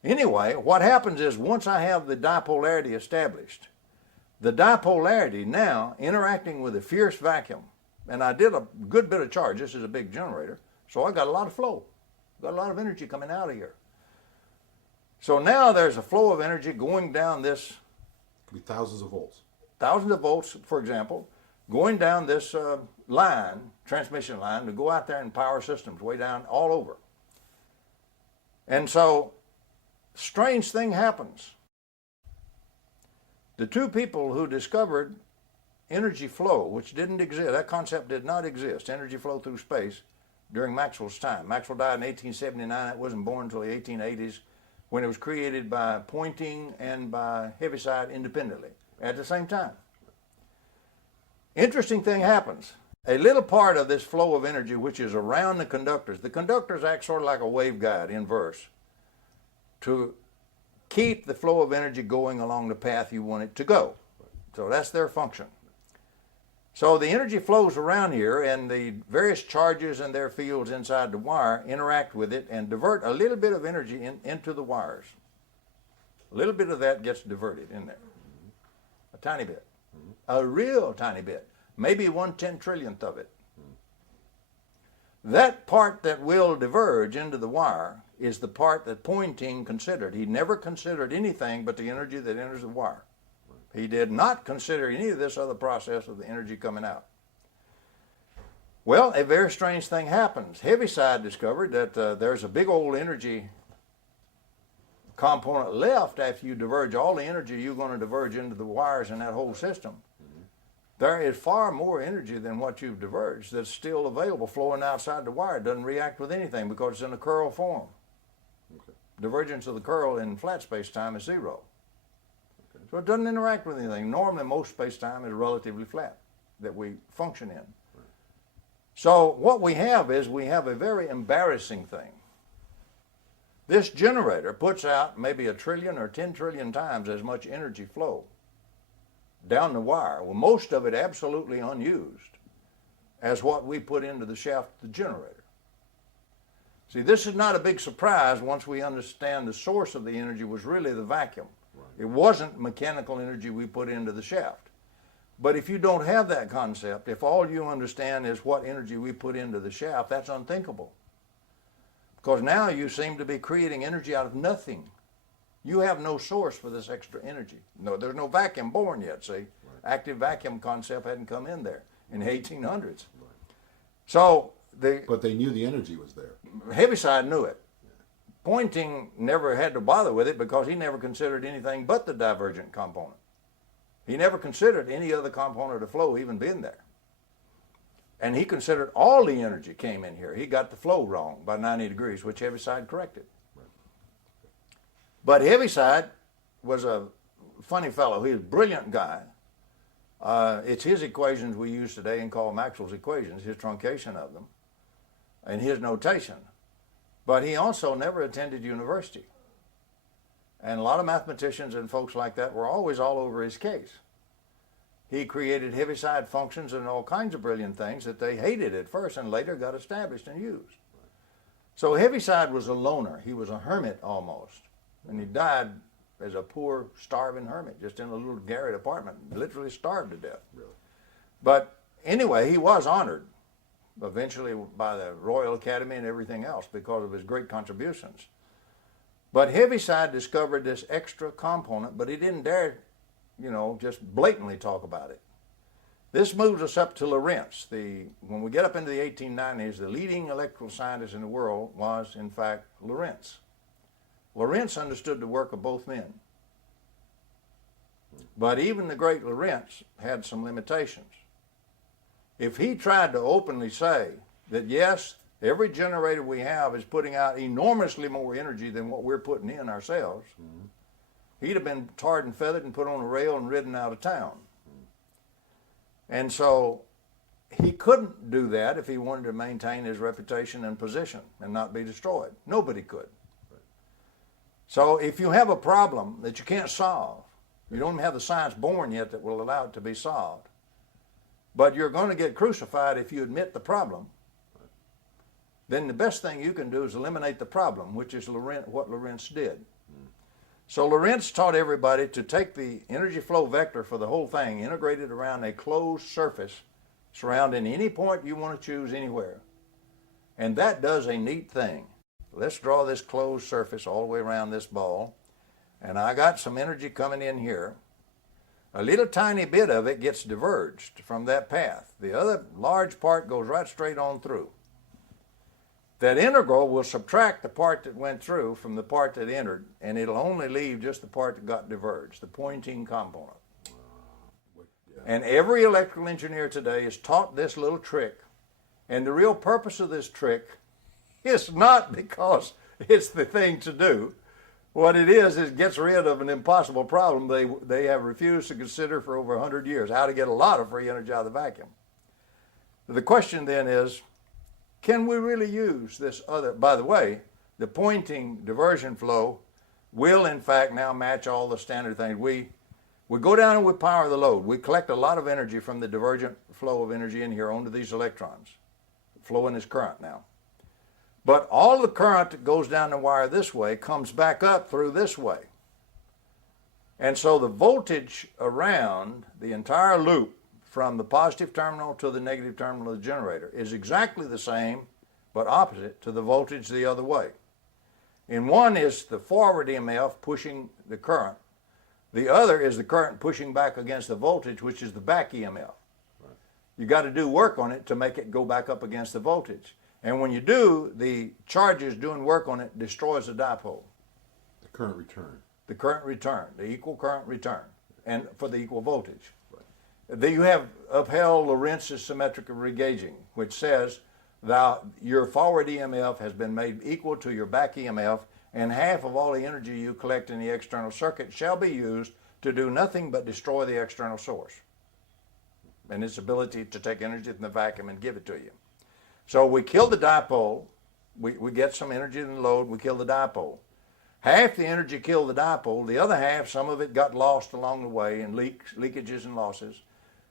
Anyway, what happens is, once I have the dipolarity established, the dipolarity now interacting with a fierce vacuum, and I did a good bit of charge. This is a big generator, so I got a lot of flow. Got a lot of energy coming out of here. So now there's a flow of energy going down this. Could be thousands of volts. Thousands of volts, for example, going down this line, transmission line, to go out there in power systems way down all over. And so, strange thing happens. The two people who discovered energy flow, which didn't exist, that concept did not exist, energy flow through space, during Maxwell's time. Maxwell died in 1879. It wasn't born until the 1880s, when it was created by Poynting and by Heaviside independently at the same time. Interesting thing happens. A little part of this flow of energy, which is around the conductors act sort of like a waveguide inverse to keep the flow of energy going along the path you want it to go. So that's their function. So the energy flows around here, and the various charges and their fields inside the wire interact with it and divert a little bit of energy into the wires. A little bit of that gets diverted in there. A tiny bit. A real tiny bit. Maybe 1/10,000,000th of it. That part that will diverge into the wire is the part that Poynting considered. He never considered anything but the energy that enters the wire. He did not consider any of this other process of the energy coming out. Well, a very strange thing happens. Heaviside discovered that there's a big old energy component left after you diverge all the energy you're going to diverge into the wires in that whole system. There is far more energy than what you've diverged that's still available flowing outside the wire. It doesn't react with anything because it's in a curl form. Okay. Divergence of the curl in flat space-time is zero. Okay. So it doesn't interact with anything. Normally, most space-time is relatively flat that we function in. Right. So what we have is we have a very embarrassing thing. This generator puts out maybe 1 trillion or 10 trillion times as much energy flow down the wire, well, most of it absolutely unused, as what we put into the shaft of the generator. See, this is not a big surprise once we understand the source of the energy was really the vacuum. Right. It wasn't mechanical energy we put into the shaft. But if you don't have that concept, if all you understand is what energy we put into the shaft, that's unthinkable. Because now you seem to be creating energy out of nothing. You have no source for this extra energy. No, there's no vacuum born yet, see? Right. Active vacuum concept hadn't come in there in the 1800s. Right. So but they knew the energy was there. Heaviside knew it. Poynting never had to bother with it because he never considered anything but the divergent component. He never considered any other component of flow even being there. And he considered all the energy came in here. He got the flow wrong by 90 degrees, which Heaviside corrected. Right. But Heaviside was a funny fellow. He was a brilliant guy. It's his equations we use today and call Maxwell's equations, his truncation of them, and his notation. But he also never attended university. And a lot of mathematicians and folks like that were always all over his case. He created Heaviside functions and all kinds of brilliant things that they hated at first and later got established and used. So Heaviside was a loner. He was a hermit almost. And he died as a poor, starving hermit, just in a little garret apartment, literally starved to death. Really? But anyway, he was honored eventually by the Royal Academy and everything else because of his great contributions. But Heaviside discovered this extra component, but he didn't dare, just blatantly talk about it. This moves us up to Lorentz. When we get up into the 1890s, the leading electrical scientist in the world was, in fact, Lorentz. Lorentz understood the work of both men. But even the great Lorentz had some limitations. If he tried to openly say that, yes, every generator we have is putting out enormously more energy than what we're putting in ourselves, he'd have been tarred and feathered and put on a rail and ridden out of town. And so he couldn't do that if he wanted to maintain his reputation and position and not be destroyed. Nobody could. So if you have a problem that you can't solve, you don't even have the science born yet that will allow it to be solved, but you're going to get crucified if you admit the problem, then the best thing you can do is eliminate the problem, which is what Lorentz did. So Lorentz taught everybody to take the energy flow vector for the whole thing, integrate it around a closed surface surrounding any point you want to choose anywhere. And that does a neat thing. Let's draw this closed surface all the way around this ball. And I got some energy coming in here. A little tiny bit of it gets diverged from that path. The other large part goes right straight on through. That integral will subtract the part that went through from the part that entered, and it'll only leave just the part that got diverged, the Poynting component. And every electrical engineer today is taught this little trick. And the real purpose of this trick is not because it's the thing to do. What it is it gets rid of an impossible problem they have refused to consider for over 100 years, how to get a lot of free energy out of the vacuum. The question then is, can we really use this other? By the way, the Poynting diversion flow will in fact now match all the standard things. We go down and we power the load. We collect a lot of energy from the divergent flow of energy in here onto these electrons, flowing as current now. But all the current that goes down the wire this way comes back up through this way. And so the voltage around the entire loop from the positive terminal to the negative terminal of the generator is exactly the same but opposite to the voltage the other way. In one is the forward EMF pushing the current. The other is the current pushing back against the voltage, which is the back EMF. Right. You got to do work on it to make it go back up against the voltage. And when you do, the charges doing work on it destroys the dipole. The current return. The current return, the equal current return, and for the equal voltage. Then you have upheld Lorentz's symmetrical regauging, which says that your forward EMF has been made equal to your back EMF, and half of all the energy you collect in the external circuit shall be used to do nothing but destroy the external source and its ability to take energy from the vacuum and give it to you. So we kill the dipole, we get some energy in the load, we kill the dipole. Half the energy killed the dipole, the other half, some of it got lost along the way in leakages and losses.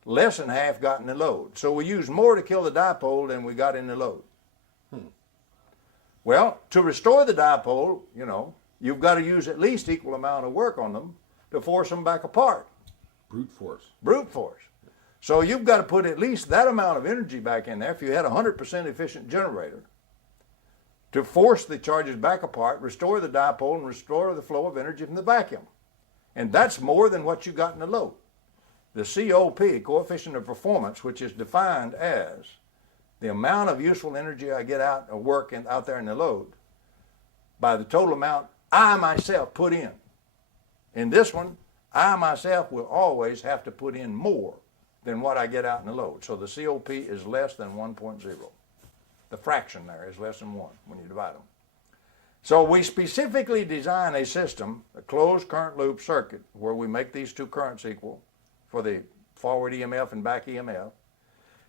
Less than half got in the load. So we used more to kill the dipole than we got in the load. Well, to restore the dipole, you've got to use at least equal amount of work on them, to force them back apart. Brute force. Brute force. So you've got to put at least that amount of energy back in there if you had a 100% efficient generator to force the charges back apart, restore the dipole, and restore the flow of energy from the vacuum. And that's more than what you got in the load. The COP, coefficient of performance, which is defined as the amount of useful energy I get out of work out there in the load by the total amount I myself put in. In this one, I myself will always have to put in more than what I get out in the load. So the COP is less than 1.0. The fraction there is less than 1 when you divide them. So we specifically design a system, a closed current loop circuit, where we make these two currents equal for the forward EMF and back EMF.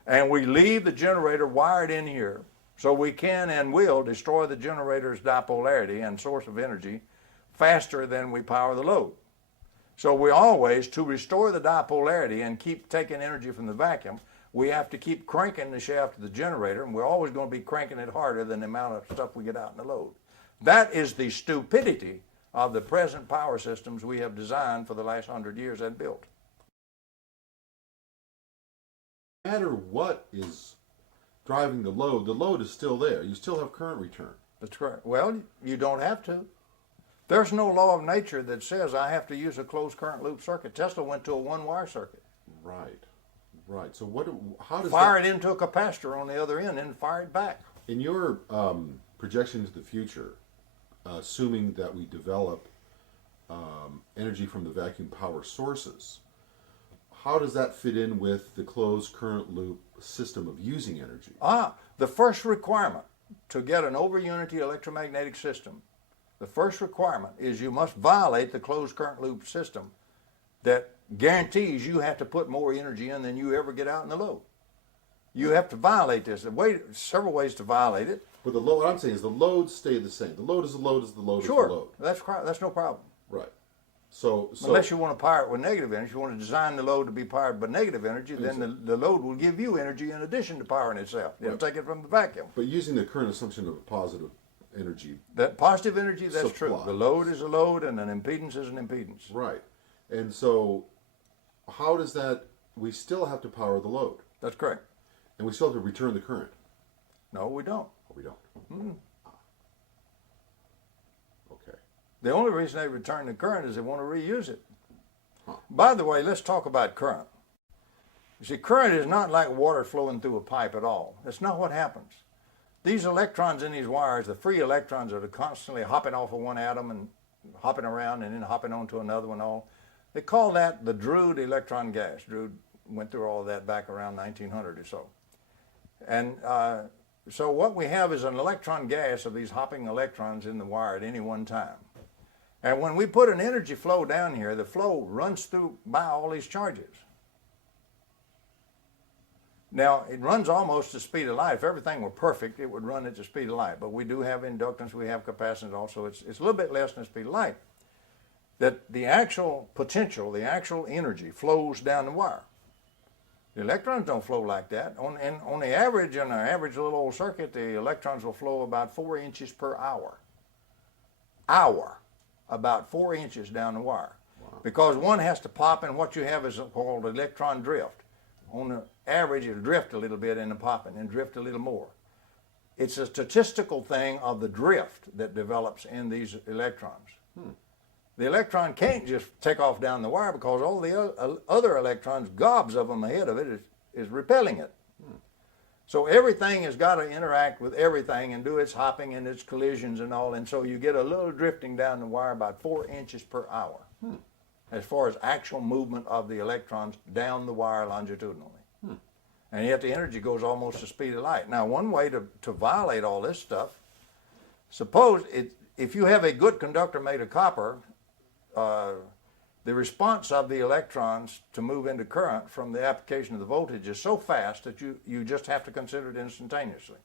And we leave the generator wired in here so we can and will destroy the generator's dipolarity and source of energy faster than we power the load. So we always, to restore the dipolarity and keep taking energy from the vacuum, we have to keep cranking the shaft of the generator, and we're always going to be cranking it harder than the amount of stuff we get out in the load. That is the stupidity of the present power systems we have designed for the last 100 years and built. No matter what is driving the load is still there. You still have current return. That's correct. Well, you don't have to. There's no law of nature that says I have to use a closed current loop circuit. Tesla went to a one-wire circuit. Right. So how does fire it into a capacitor on the other end and fire it back? In your projection to the future, assuming that we develop energy from the vacuum power sources, how does that fit in with the closed current loop system of using energy? The first requirement to get an over-unity electromagnetic system, the first requirement is you must violate the closed current loop system that guarantees you have to put more energy in than you ever get out in the load. You have to violate this. Several ways to violate it. But the load, what I'm saying is the loads stay the same. The load is the load is the load Sure, is the load. that's no problem. Right. So unless you want to power it with negative energy, you want to design the load to be powered by negative energy, then the load will give you energy in addition to powering itself. It'll take it from the vacuum. But using the current assumption of positive energy. That positive energy, that's supply. true. The load is a load and an impedance is an impedance. Right. And so how does that, we still have to power the load. That's correct. And we still have to return the current. No, we don't. Oh, we don't. Mm-hmm. Okay. The only reason they return the current is they want to reuse it. Huh. By the way, let's talk about current. You see, current is not like water flowing through a pipe at all. That's not what happens. These electrons in these wires, the free electrons that are constantly hopping off of one atom and hopping around and then hopping onto another one all, they call that the Drude electron gas. Drude went through all of that back around 1900 or so. And so what we have is an electron gas of these hopping electrons in the wire at any one time. And when we put an energy flow down here, the flow runs through by all these charges. Now, it runs almost the speed of light. If everything were perfect, it would run at the speed of light. But we do have inductance, we have capacitance also. It's a little bit less than the speed of light. That the actual potential, the actual energy flows down the wire. The electrons don't flow like that. On the average, in our average little old circuit, the electrons will flow about 4 inches per hour. About 4 inches down the wire. Wow. Because one has to pop, and what you have is called electron drift. On the average, it'll drift a little bit in the popping and drift a little more. It's a statistical thing of the drift that develops in these electrons. The electron can't just take off down the wire because all the other electrons, gobs of them ahead of it, is repelling it. So everything has got to interact with everything and do its hopping and its collisions and all, and so you get a little drifting down the wire about 4 inches per hour as far as actual movement of the electrons down the wire longitudinally. And yet the energy goes almost the speed of light. Now, one way to violate all this stuff, suppose if you have a good conductor made of copper, the response of the electrons to move into current from the application of the voltage is so fast that you just have to consider it instantaneously.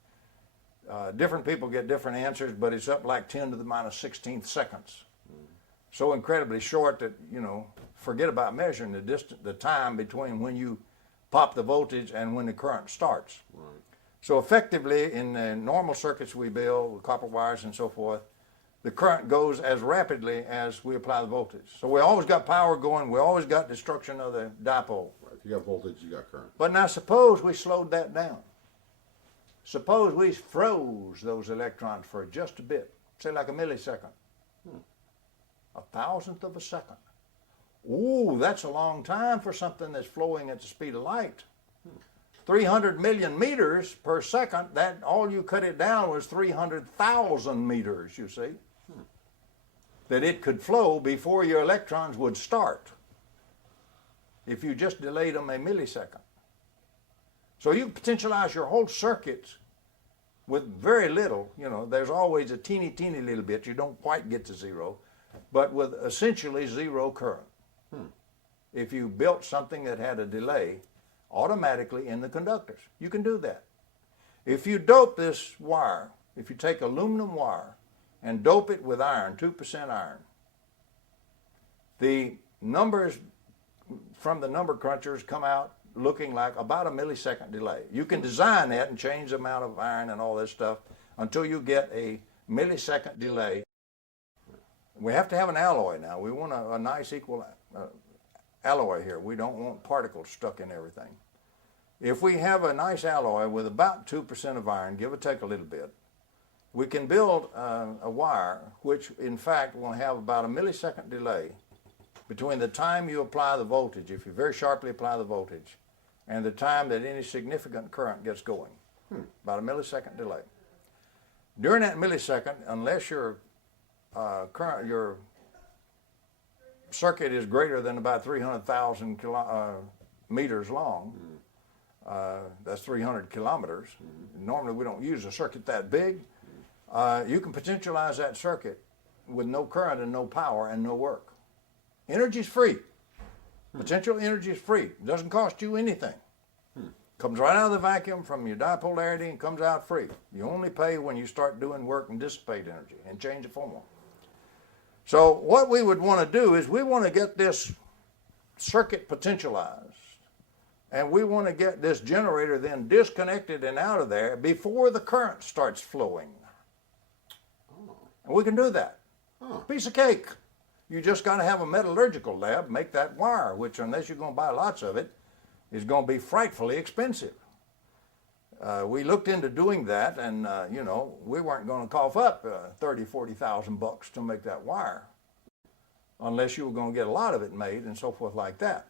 Different people get different answers, but it's up like 10 to the minus 16th seconds. So incredibly short that, forget about measuring the time between when you pop the voltage and when the current starts. Right. So effectively, in the normal circuits we build with copper wires and so forth, the current goes as rapidly as we apply the voltage. So we always got power going, we always got destruction of the dipole. Right. If you got voltage, you got current. But now suppose we slowed that down. Suppose we froze those electrons for just a bit, say like a millisecond, a thousandth of a second. Ooh, that's a long time for something that's flowing at the speed of light. 300 million meters per second, that all you cut it down was 300,000 meters, you see, that it could flow before your electrons would start if you just delayed them a millisecond. So you potentialize your whole circuits with very little, you know, there's always a teeny little bit, you don't quite get to zero, but with essentially zero current. If you built something that had a delay automatically in the conductors, you can do that. If you dope this wire, if you take aluminum wire and dope it with iron, 2% iron, the numbers from the number crunchers come out looking like about a millisecond delay. You can design that and change the amount of iron and all this stuff until you get a millisecond delay. We have to have an alloy now. We want a nice equal alloy here. We don't want particles stuck in everything. If we have a nice alloy with about 2% of iron, give or take a little bit, we can build a wire which in fact will have about a millisecond delay between the time you apply the voltage, if you very sharply apply the voltage, and the time that any significant current gets going. About a millisecond delay. During that millisecond, unless your current, your circuit is greater than about 300,000 meters long, that's 300 kilometers. Normally we don't use a circuit that big. You can potentialize that circuit with no current and no power and no work. Energy is free. Potential energy is free. It doesn't cost you anything. Comes right out of the vacuum from your dipolarity and comes out free. You only pay when you start doing work and dissipate energy and change the formula. So what we would want to do is we want to get this circuit potentialized, and we want to get this generator then disconnected and out of there before the current starts flowing. And we can do that. Piece of cake. You just got to have a metallurgical lab make that wire, which unless you're going to buy lots of it, is going to be frightfully expensive. We looked into doing that, and you know, we weren't going to cough up $30,000-$40,000 to make that wire, unless you were going to get a lot of it made and so forth like that.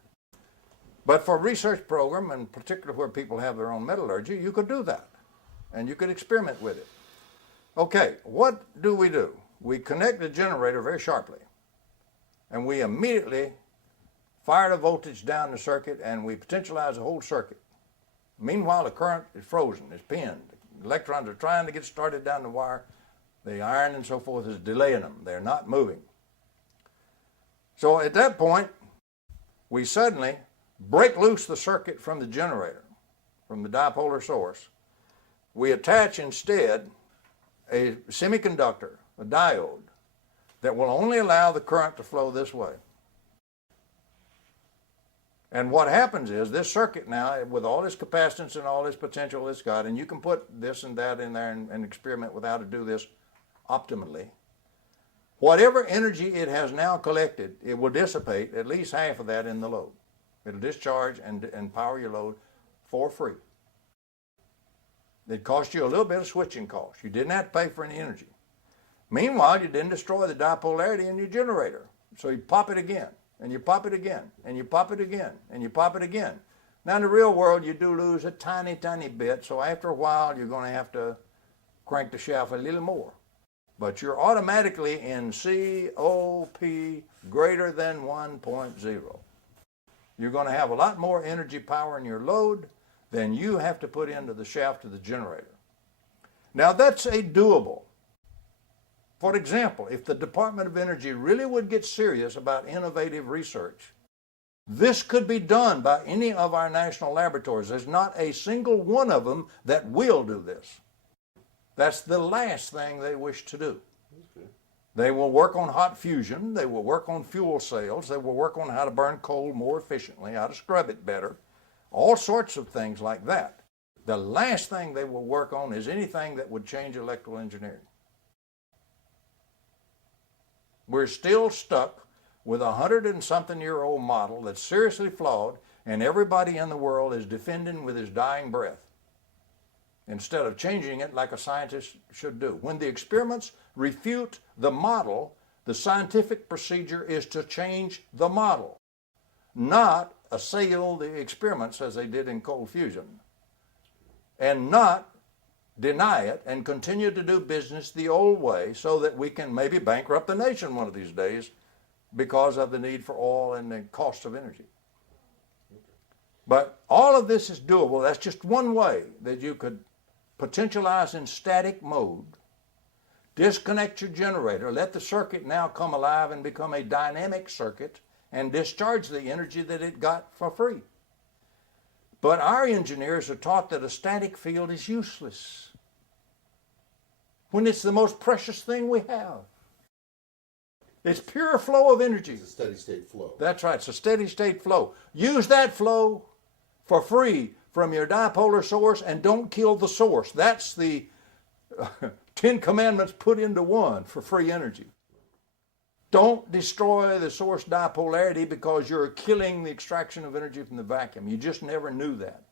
But for a research program, and particularly where people have their own metallurgy, you could do that, and you could experiment with it. Okay, what do? We connect the generator very sharply, and we immediately fire the voltage down the circuit, and we potentialize the whole circuit. Meanwhile, the current is frozen, it's pinned. The electrons are trying to get started down the wire. The iron and so forth is delaying them. They're not moving. So at that point, we suddenly break loose the circuit from the generator, from the dipolar source. We attach instead a semiconductor, a diode, that will only allow the current to flow this way. And what happens is this circuit now, with all its capacitance and all its potential it's got, and you can put this and that in there and experiment with how to do this optimally, whatever energy it has now collected, it will dissipate at least half of that in the load. It'll discharge and power your load for free. It cost you a little bit of switching cost. You didn't have to pay for any energy. Meanwhile, you didn't destroy the dipolarity in your generator. So you pop it again, and you pop it again, and you pop it again, and you pop it again. Now in the real world, you do lose a tiny bit, so after a while, you're going to have to crank the shaft a little more. But you're automatically in COP greater than 1.0. You're going to have a lot more energy power in your load than you have to put into the shaft of the generator. Now that's a doable. For example, if the Department of Energy really would get serious about innovative research, this could be done by any of our national laboratories. There's not a single one of them that will do this. That's the last thing they wish to do. Okay. They will work on hot fusion. They will work on fuel cells. They will work on how to burn coal more efficiently, how to scrub it better, all sorts of things like that. The last thing they will work on is anything that would change electrical engineering. We're still stuck with a 100-and-something-year-old model that's seriously flawed, and everybody in the world is defending with his dying breath, instead of changing it like a scientist should do. When the experiments refute the model, the scientific procedure is to change the model, not assail the experiments as they did in cold fusion, and not deny it and continue to do business the old way so that we can maybe bankrupt the nation one of these days because of the need for oil and the cost of energy. But all of this is doable. That's just one way that you could potentialize in static mode, disconnect your generator, let the circuit now come alive and become a dynamic circuit and discharge the energy that it got for free. But our engineers are taught that a static field is useless when it's the most precious thing we have. It's pure flow of energy. It's a steady state flow. That's right, it's a steady state flow. Use that flow for free from your dipolar source and don't kill the source. That's the 10 commandments put into one for free energy. Don't destroy the source dipolarity because you're killing the extraction of energy from the vacuum. You just never knew that.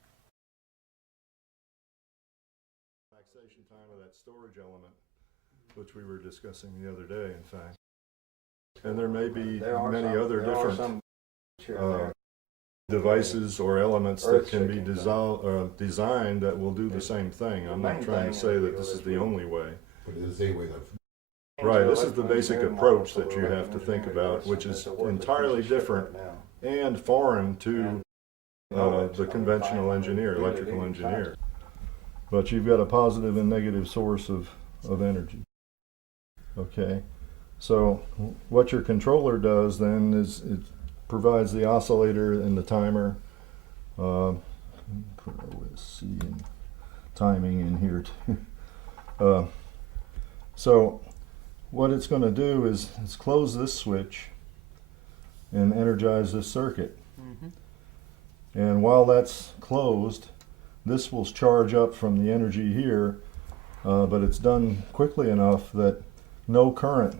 Relaxation time of that storage element, which we were discussing the other day, in fact. And there may be many other different devices or elements that can be designed that will do the same thing. I'm not trying to say that this is the only way. But it is a way that... Right, this is the basic approach that you have to think about, which is entirely different and foreign to the conventional engineer, electrical engineer. But you've got a positive and negative source of energy. Okay, so what your controller does then is it provides the oscillator and the timer. Put OSC and timing in here too. So what it's going to do is close this switch and energize this circuit. And while that's closed, this will charge up from the energy here, but it's done quickly enough that no current.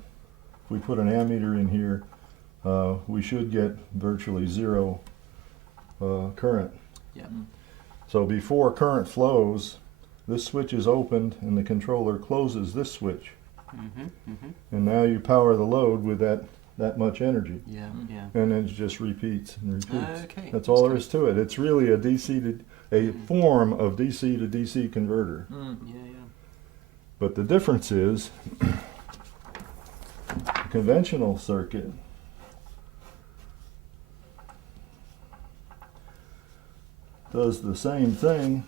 If we put an ammeter in here, we should get virtually zero current. Yeah. So before current flows, this switch is opened and the controller closes this switch. And now you power the load with that much energy. Yeah, yeah. And then it just repeats and repeats. Okay. That's all there is to it. It's really a form of DC to DC converter. Yeah, yeah. But the difference is a conventional circuit does the same thing,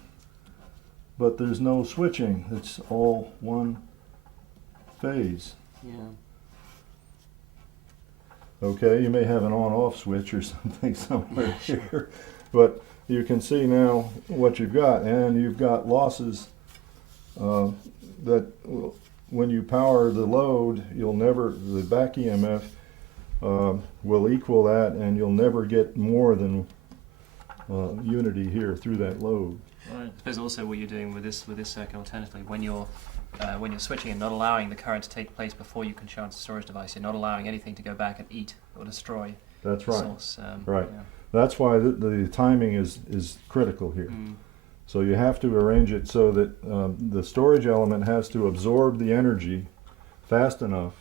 but there's no switching. It's all one phase. Yeah. Okay, you may have an on-off switch or something somewhere here, but you can see now what you've got, and you've got losses that when you power the load, the back EMF will equal that, and you'll never get more than unity here through that load. Right. I suppose also what you're doing with this circuit alternatively, when you're switching and not allowing the current to take place before you can charge the storage device, you're not allowing anything to go back and eat or destroy That's the right. source. Right. Yeah. That's why the timing is critical here. So you have to arrange it so that the storage element has to absorb the energy fast enough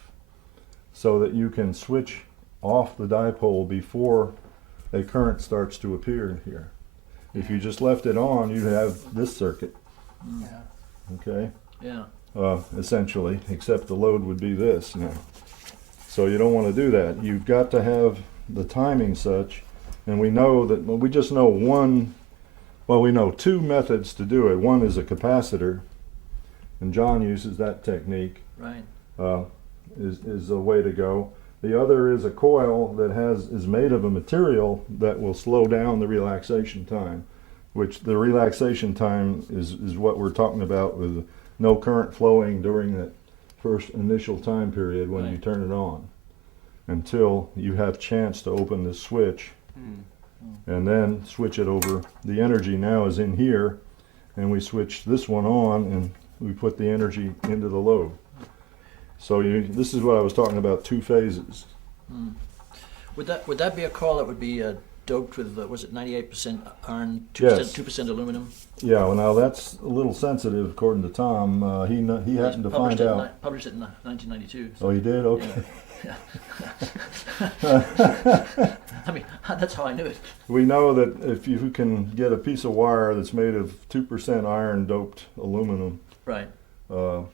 so that you can switch off the dipole before a current starts to appear here. If you just left it on, you'd have this circuit. Yeah. Okay? Yeah. Essentially, except the load would be this now. So you don't want to do that. You've got to have the timing such, and we know that, we just know we know two methods to do it. One is a capacitor, and John uses that technique, Right. is a way to go. The other is a coil that is made of a material that will slow down the relaxation time, which the relaxation time is what we're talking about with no current flowing during that first initial time period when you turn it on, until you have chance to open the switch and then switch it over. The energy now is in here, and we switch this one on and we put the energy into the load. So this is what I was talking about, two phases. Would that be a coil that would be doped with was it 98% iron, 2% Yes. 2% aluminum? Yeah, well now that's a little sensitive according to Tom. He happened to find out. Published it in 1992. Oh, he did? Okay. Yeah. I mean, that's how I knew it. We know that if you can get a piece of wire that's made of 2% iron doped aluminum, Right. that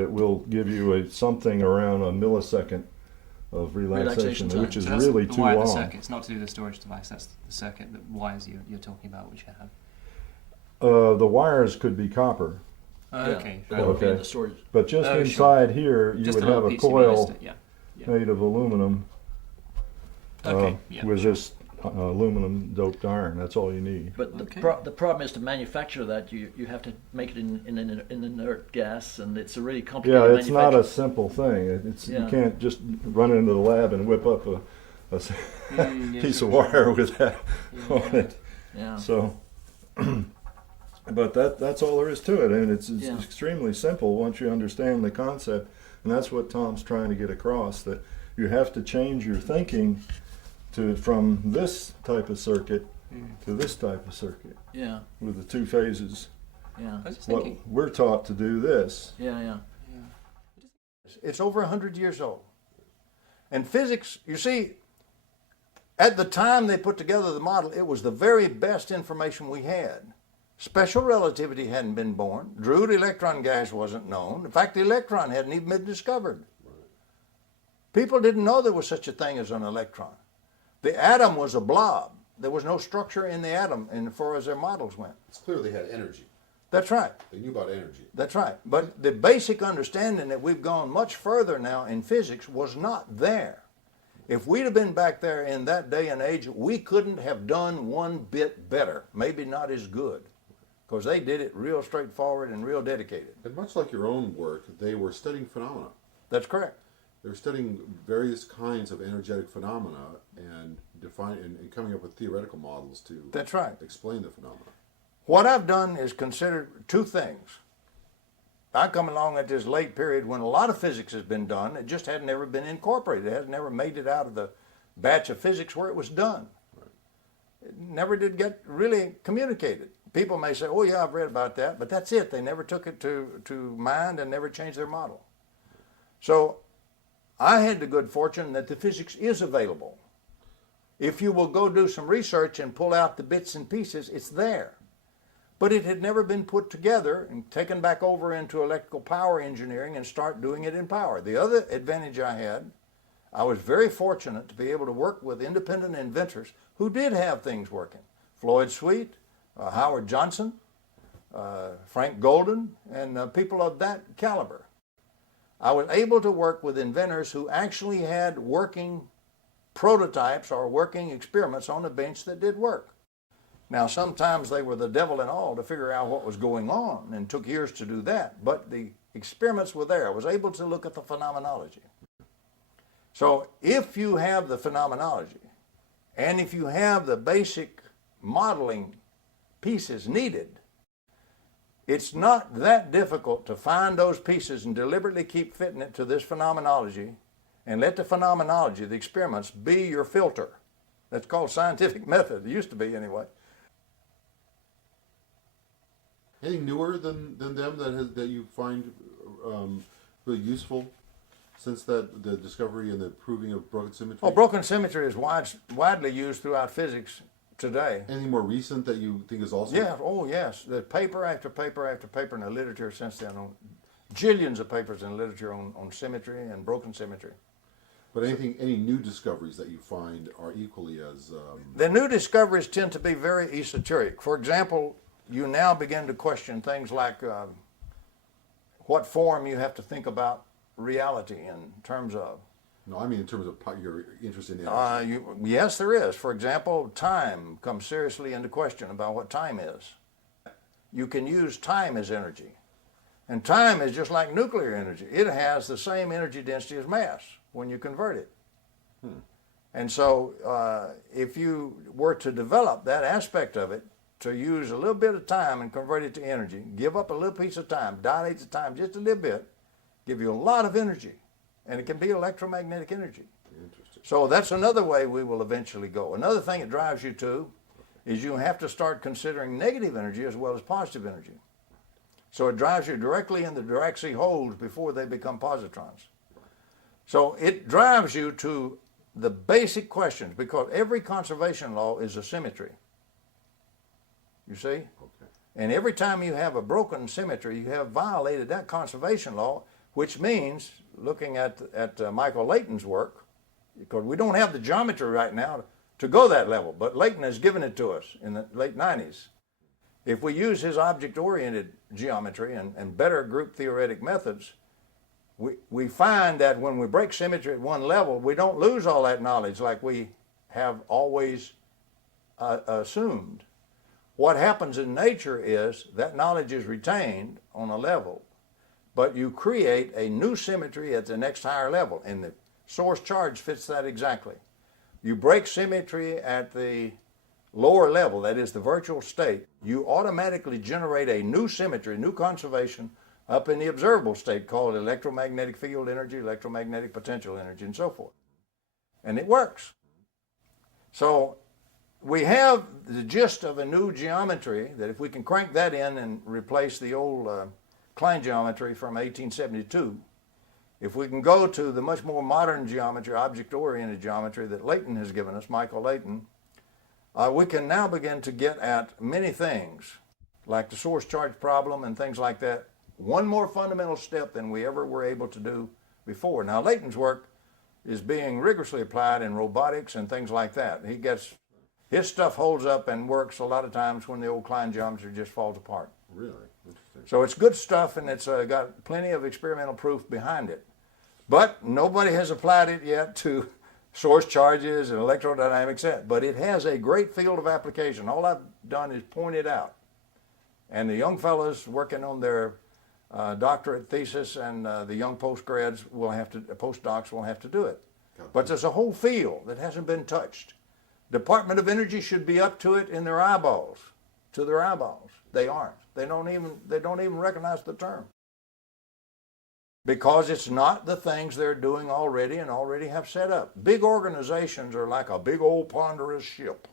it will give you something around a millisecond of Relaxation relaxation, time. which is So that's really the too wire, the long. circuit. It's not to do with the storage device. That's the circuit, the wires you're talking about, which you have. The wires could be copper, Okay. That would be Okay. in the storage. but just Oh, sure. inside here you Just would a have little a piece you coil missed it, yeah. made of aluminum Okay. Yeah. with this aluminum doped iron. That's all you need. But the, Okay. the problem is to manufacture that you have to make it in inert gas, and it's a really complicated Yeah, it's not a manufacture. simple thing. It's you Yeah. can't just run into the lab and whip up a Yeah, piece sure, of wire with that on it. Yeah. So, but that's all there is to it, and it's Yeah. extremely simple once you understand the concept, and that's what Tom's trying to get across, that you have to change your thinking from this type of circuit to this type of circuit Yeah. with the two phases. Yeah. I was just Well, thinking. we're taught to do this. Yeah. Yeah. It's over 100 years old. And physics, you see, at the time they put together the model, it was the very best information we had. Special relativity hadn't been born. Drude electron gas wasn't known. In fact, the electron hadn't even been discovered. People didn't know there was such a thing as an electron. The atom was a blob. There was no structure in the atom as far as their models went. It's clear they had energy. That's right. They knew about energy. That's right. But the basic understanding that we've gone much further now in physics was not there. If we'd have been back there in that day and age, we couldn't have done one bit better, maybe not as good, because they did it real straightforward and real dedicated. And much like your own work, they were studying phenomena. That's correct. They were studying various kinds of energetic phenomena and and coming up with theoretical models to That's right. explain the phenomena. What I've done is considered two things. I come along at this late period when a lot of physics has been done. It just hadn't ever been incorporated. It has never made it out of the batch of physics where it was done. It never did get really communicated. People may say, oh yeah, I've read about that, but that's it. They never took it to mind and never changed their model. So I had the good fortune that the physics is available. If you will go do some research and pull out the bits and pieces, it's there. But it had never been put together and taken back over into electrical power engineering and start doing it in power. The other advantage I had, I was very fortunate to be able to work with independent inventors who did have things working. Floyd Sweet, Howard Johnson, Frank Golden, and people of that caliber. I was able to work with inventors who actually had working prototypes or working experiments on the bench that did work. Now, sometimes they were the devil and all to figure out what was going on, and took years to do that, but the experiments were there. I was able to look at the phenomenology. So if you have the phenomenology, and if you have the basic modeling pieces needed, it's not that difficult to find those pieces and deliberately keep fitting it to this phenomenology, and let the phenomenology, the experiments, be your filter. That's called scientific method. It used to be anyway. Anything newer than them that you find really useful since the discovery and the proving of broken symmetry? Well, broken symmetry is widely used throughout physics today. Anything more recent that you think is also? Yeah, oh yes. The paper after paper after paper in the literature since then, on jillions of papers in the literature on symmetry and broken symmetry. But any new discoveries that you find are equally as... The new discoveries tend to be very esoteric. For example, you now begin to question things like what form you have to think about reality in terms of. No, I mean in terms of your interest in energy. Yes, there is. For example, time comes seriously into question about what time is. You can use time as energy. And time is just like nuclear energy. It has the same energy density as mass when you convert it. And so if you were to develop that aspect of it, to use a little bit of time and convert it to energy, give up a little piece of time, dilate the time just a little bit, give you a lot of energy. and it can be electromagnetic energy. Interesting. So that's another way we will eventually go. Another thing it drives you to is you have to start considering negative energy as well as positive energy. So it drives you directly in the Dirac holes before they become positrons. So it drives you to the basic questions, because every conservation law is a symmetry. You see? Okay. And every time you have a broken symmetry, you have violated that conservation law, which means, looking at Michael Layton's work, because we don't have the geometry right now to go that level, but Layton has given it to us in the late 90s. If we use his object-oriented geometry and better group theoretic methods, we find that when we break symmetry at one level, we don't lose all that knowledge like we have always assumed. What happens in nature is that knowledge is retained on a level, but you create a new symmetry at the next higher level, and the source charge fits that exactly. You break symmetry at the lower level, that is the virtual state, you automatically generate a new symmetry, new conservation up in the observable state called electromagnetic field energy, electromagnetic potential energy, and so forth. And it works. So we have the gist of a new geometry that if we can crank that in and replace the old Klein geometry from 1872, if we can go to the much more modern geometry, object-oriented geometry that Layton has given us, Michael Layton, we can now begin to get at many things, like the source charge problem and things like that, one more fundamental step than we ever were able to do before. Now, Layton's work is being rigorously applied in robotics and things like that. His stuff holds up and works a lot of times when the old Klein geometry just falls apart. Really? Interesting. So it's good stuff, and it's got plenty of experimental proof behind it. But nobody has applied it yet to source charges and electrodynamics yet. But it has a great field of application. All I've done is point it out. And the young fellows working on their doctorate thesis and the young postdocs will have to do it. But there's a whole field that hasn't been touched. Department of Energy should be up to it in their eyeballs, to their eyeballs. They aren't. They don't even recognize the term. Because it's not the things they're doing already and already have set up. Big organizations are like a big old ponderous ship.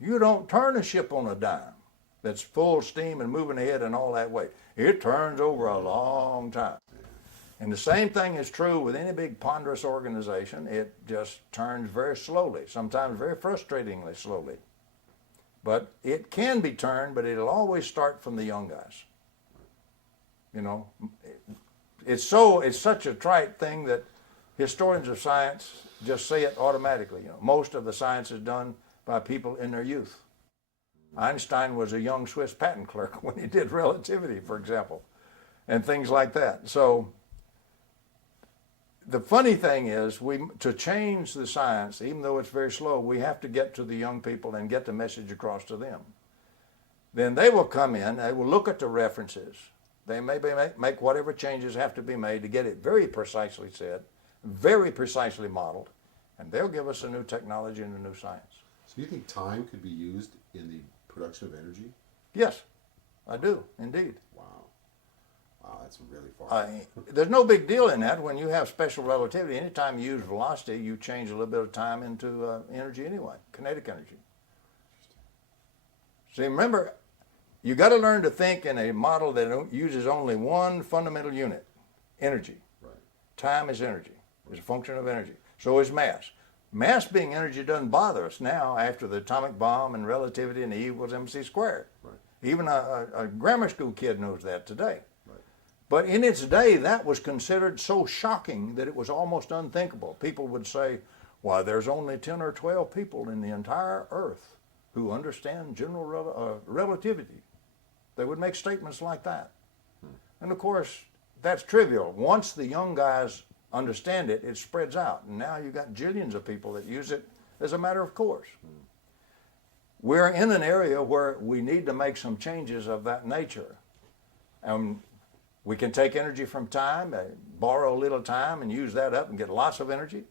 You don't turn a ship on a dime that's full steam and moving ahead and all that way. It turns over a long time. And the same thing is true with any big ponderous organization. It just turns very slowly, sometimes very frustratingly slowly. But it can be turned, but it'll always start from the young guys. You know, it's such a trite thing that historians of science just say it automatically. You know, most of the science is done by people in their youth. Einstein was a young Swiss patent clerk when he did relativity, for example, and things like that. So the funny thing is, to change the science, even though it's very slow, we have to get to the young people and get the message across to them. Then they will come in, they will look at the references. They may make whatever changes have to be made to get it very precisely said, very precisely modeled, and they'll give us a new technology and a new science. So you think time could be used in the production of energy? Yes, I do, indeed. Wow. Wow, that's really far. There's no big deal in that. When you have special relativity, anytime you use velocity, you change a little bit of time into energy anyway, kinetic energy. See, remember, you got to learn to think in a model that uses only one fundamental unit, energy. Right. Time is energy. It's a function of energy. So is mass. Mass being energy doesn't bother us now after the atomic bomb and relativity and E equals mc squared. Right. Even a grammar school kid knows that today. Right. But in its day, that was considered so shocking that it was almost unthinkable. People would say, why, there's only 10 or 12 people in the entire Earth who understand general relativity. They would make statements like that. And of course, that's trivial. Once the young guys understand it, it spreads out. And now you've got jillions of people that use it as a matter of course. We're in an area where we need to make some changes of that nature. We can take energy from time, borrow a little time and use that up and get lots of energy.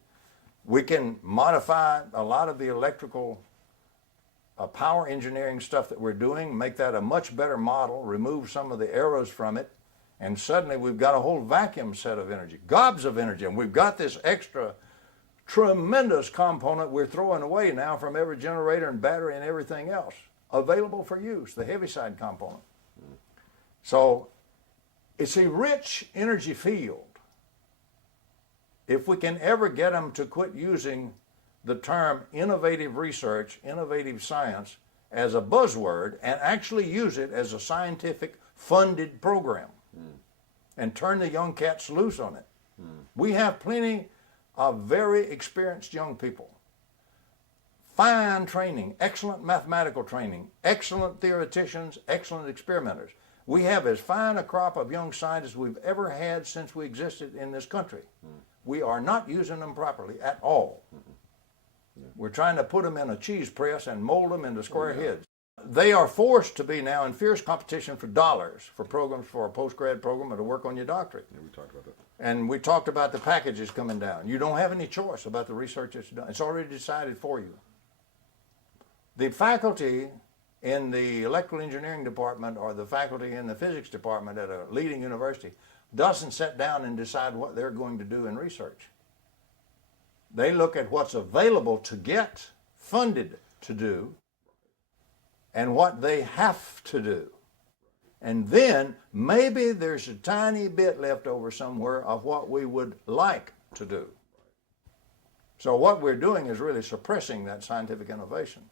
We can modify a lot of the electrical power engineering stuff that we're doing, make that a much better model, remove some of the errors from it, And suddenly we've got a whole vacuum set of energy, gobs of energy, and we've got this extra tremendous component we're throwing away now from every generator and battery and everything else available for use, the heaviside component. So it's a rich energy field. If we can ever get them to quit using the term innovative research, innovative science as a buzzword and actually use it as a scientific funded program and turn the young cats loose on it. We have plenty of very experienced young people. Fine training, excellent mathematical training, excellent theoreticians, excellent experimenters. We have as fine a crop of young scientists we've ever had since we existed in this country. We are not using them properly at all. We're trying to put them in a cheese press and mold them into square heads. They are forced to be now in fierce competition for dollars for programs, for a post-grad program or to work on your doctorate. Yeah, we talked about that. And we talked about the packages coming down. You don't have any choice about the research that's done. It's already decided for you. The faculty in the electrical engineering department or the faculty in the physics department at a leading university doesn't sit down and decide what they're going to do in research. They look at what's available to get funded to do and what they have to do. And then maybe there's a tiny bit left over somewhere of what we would like to do. So what we're doing is really suppressing that scientific innovation.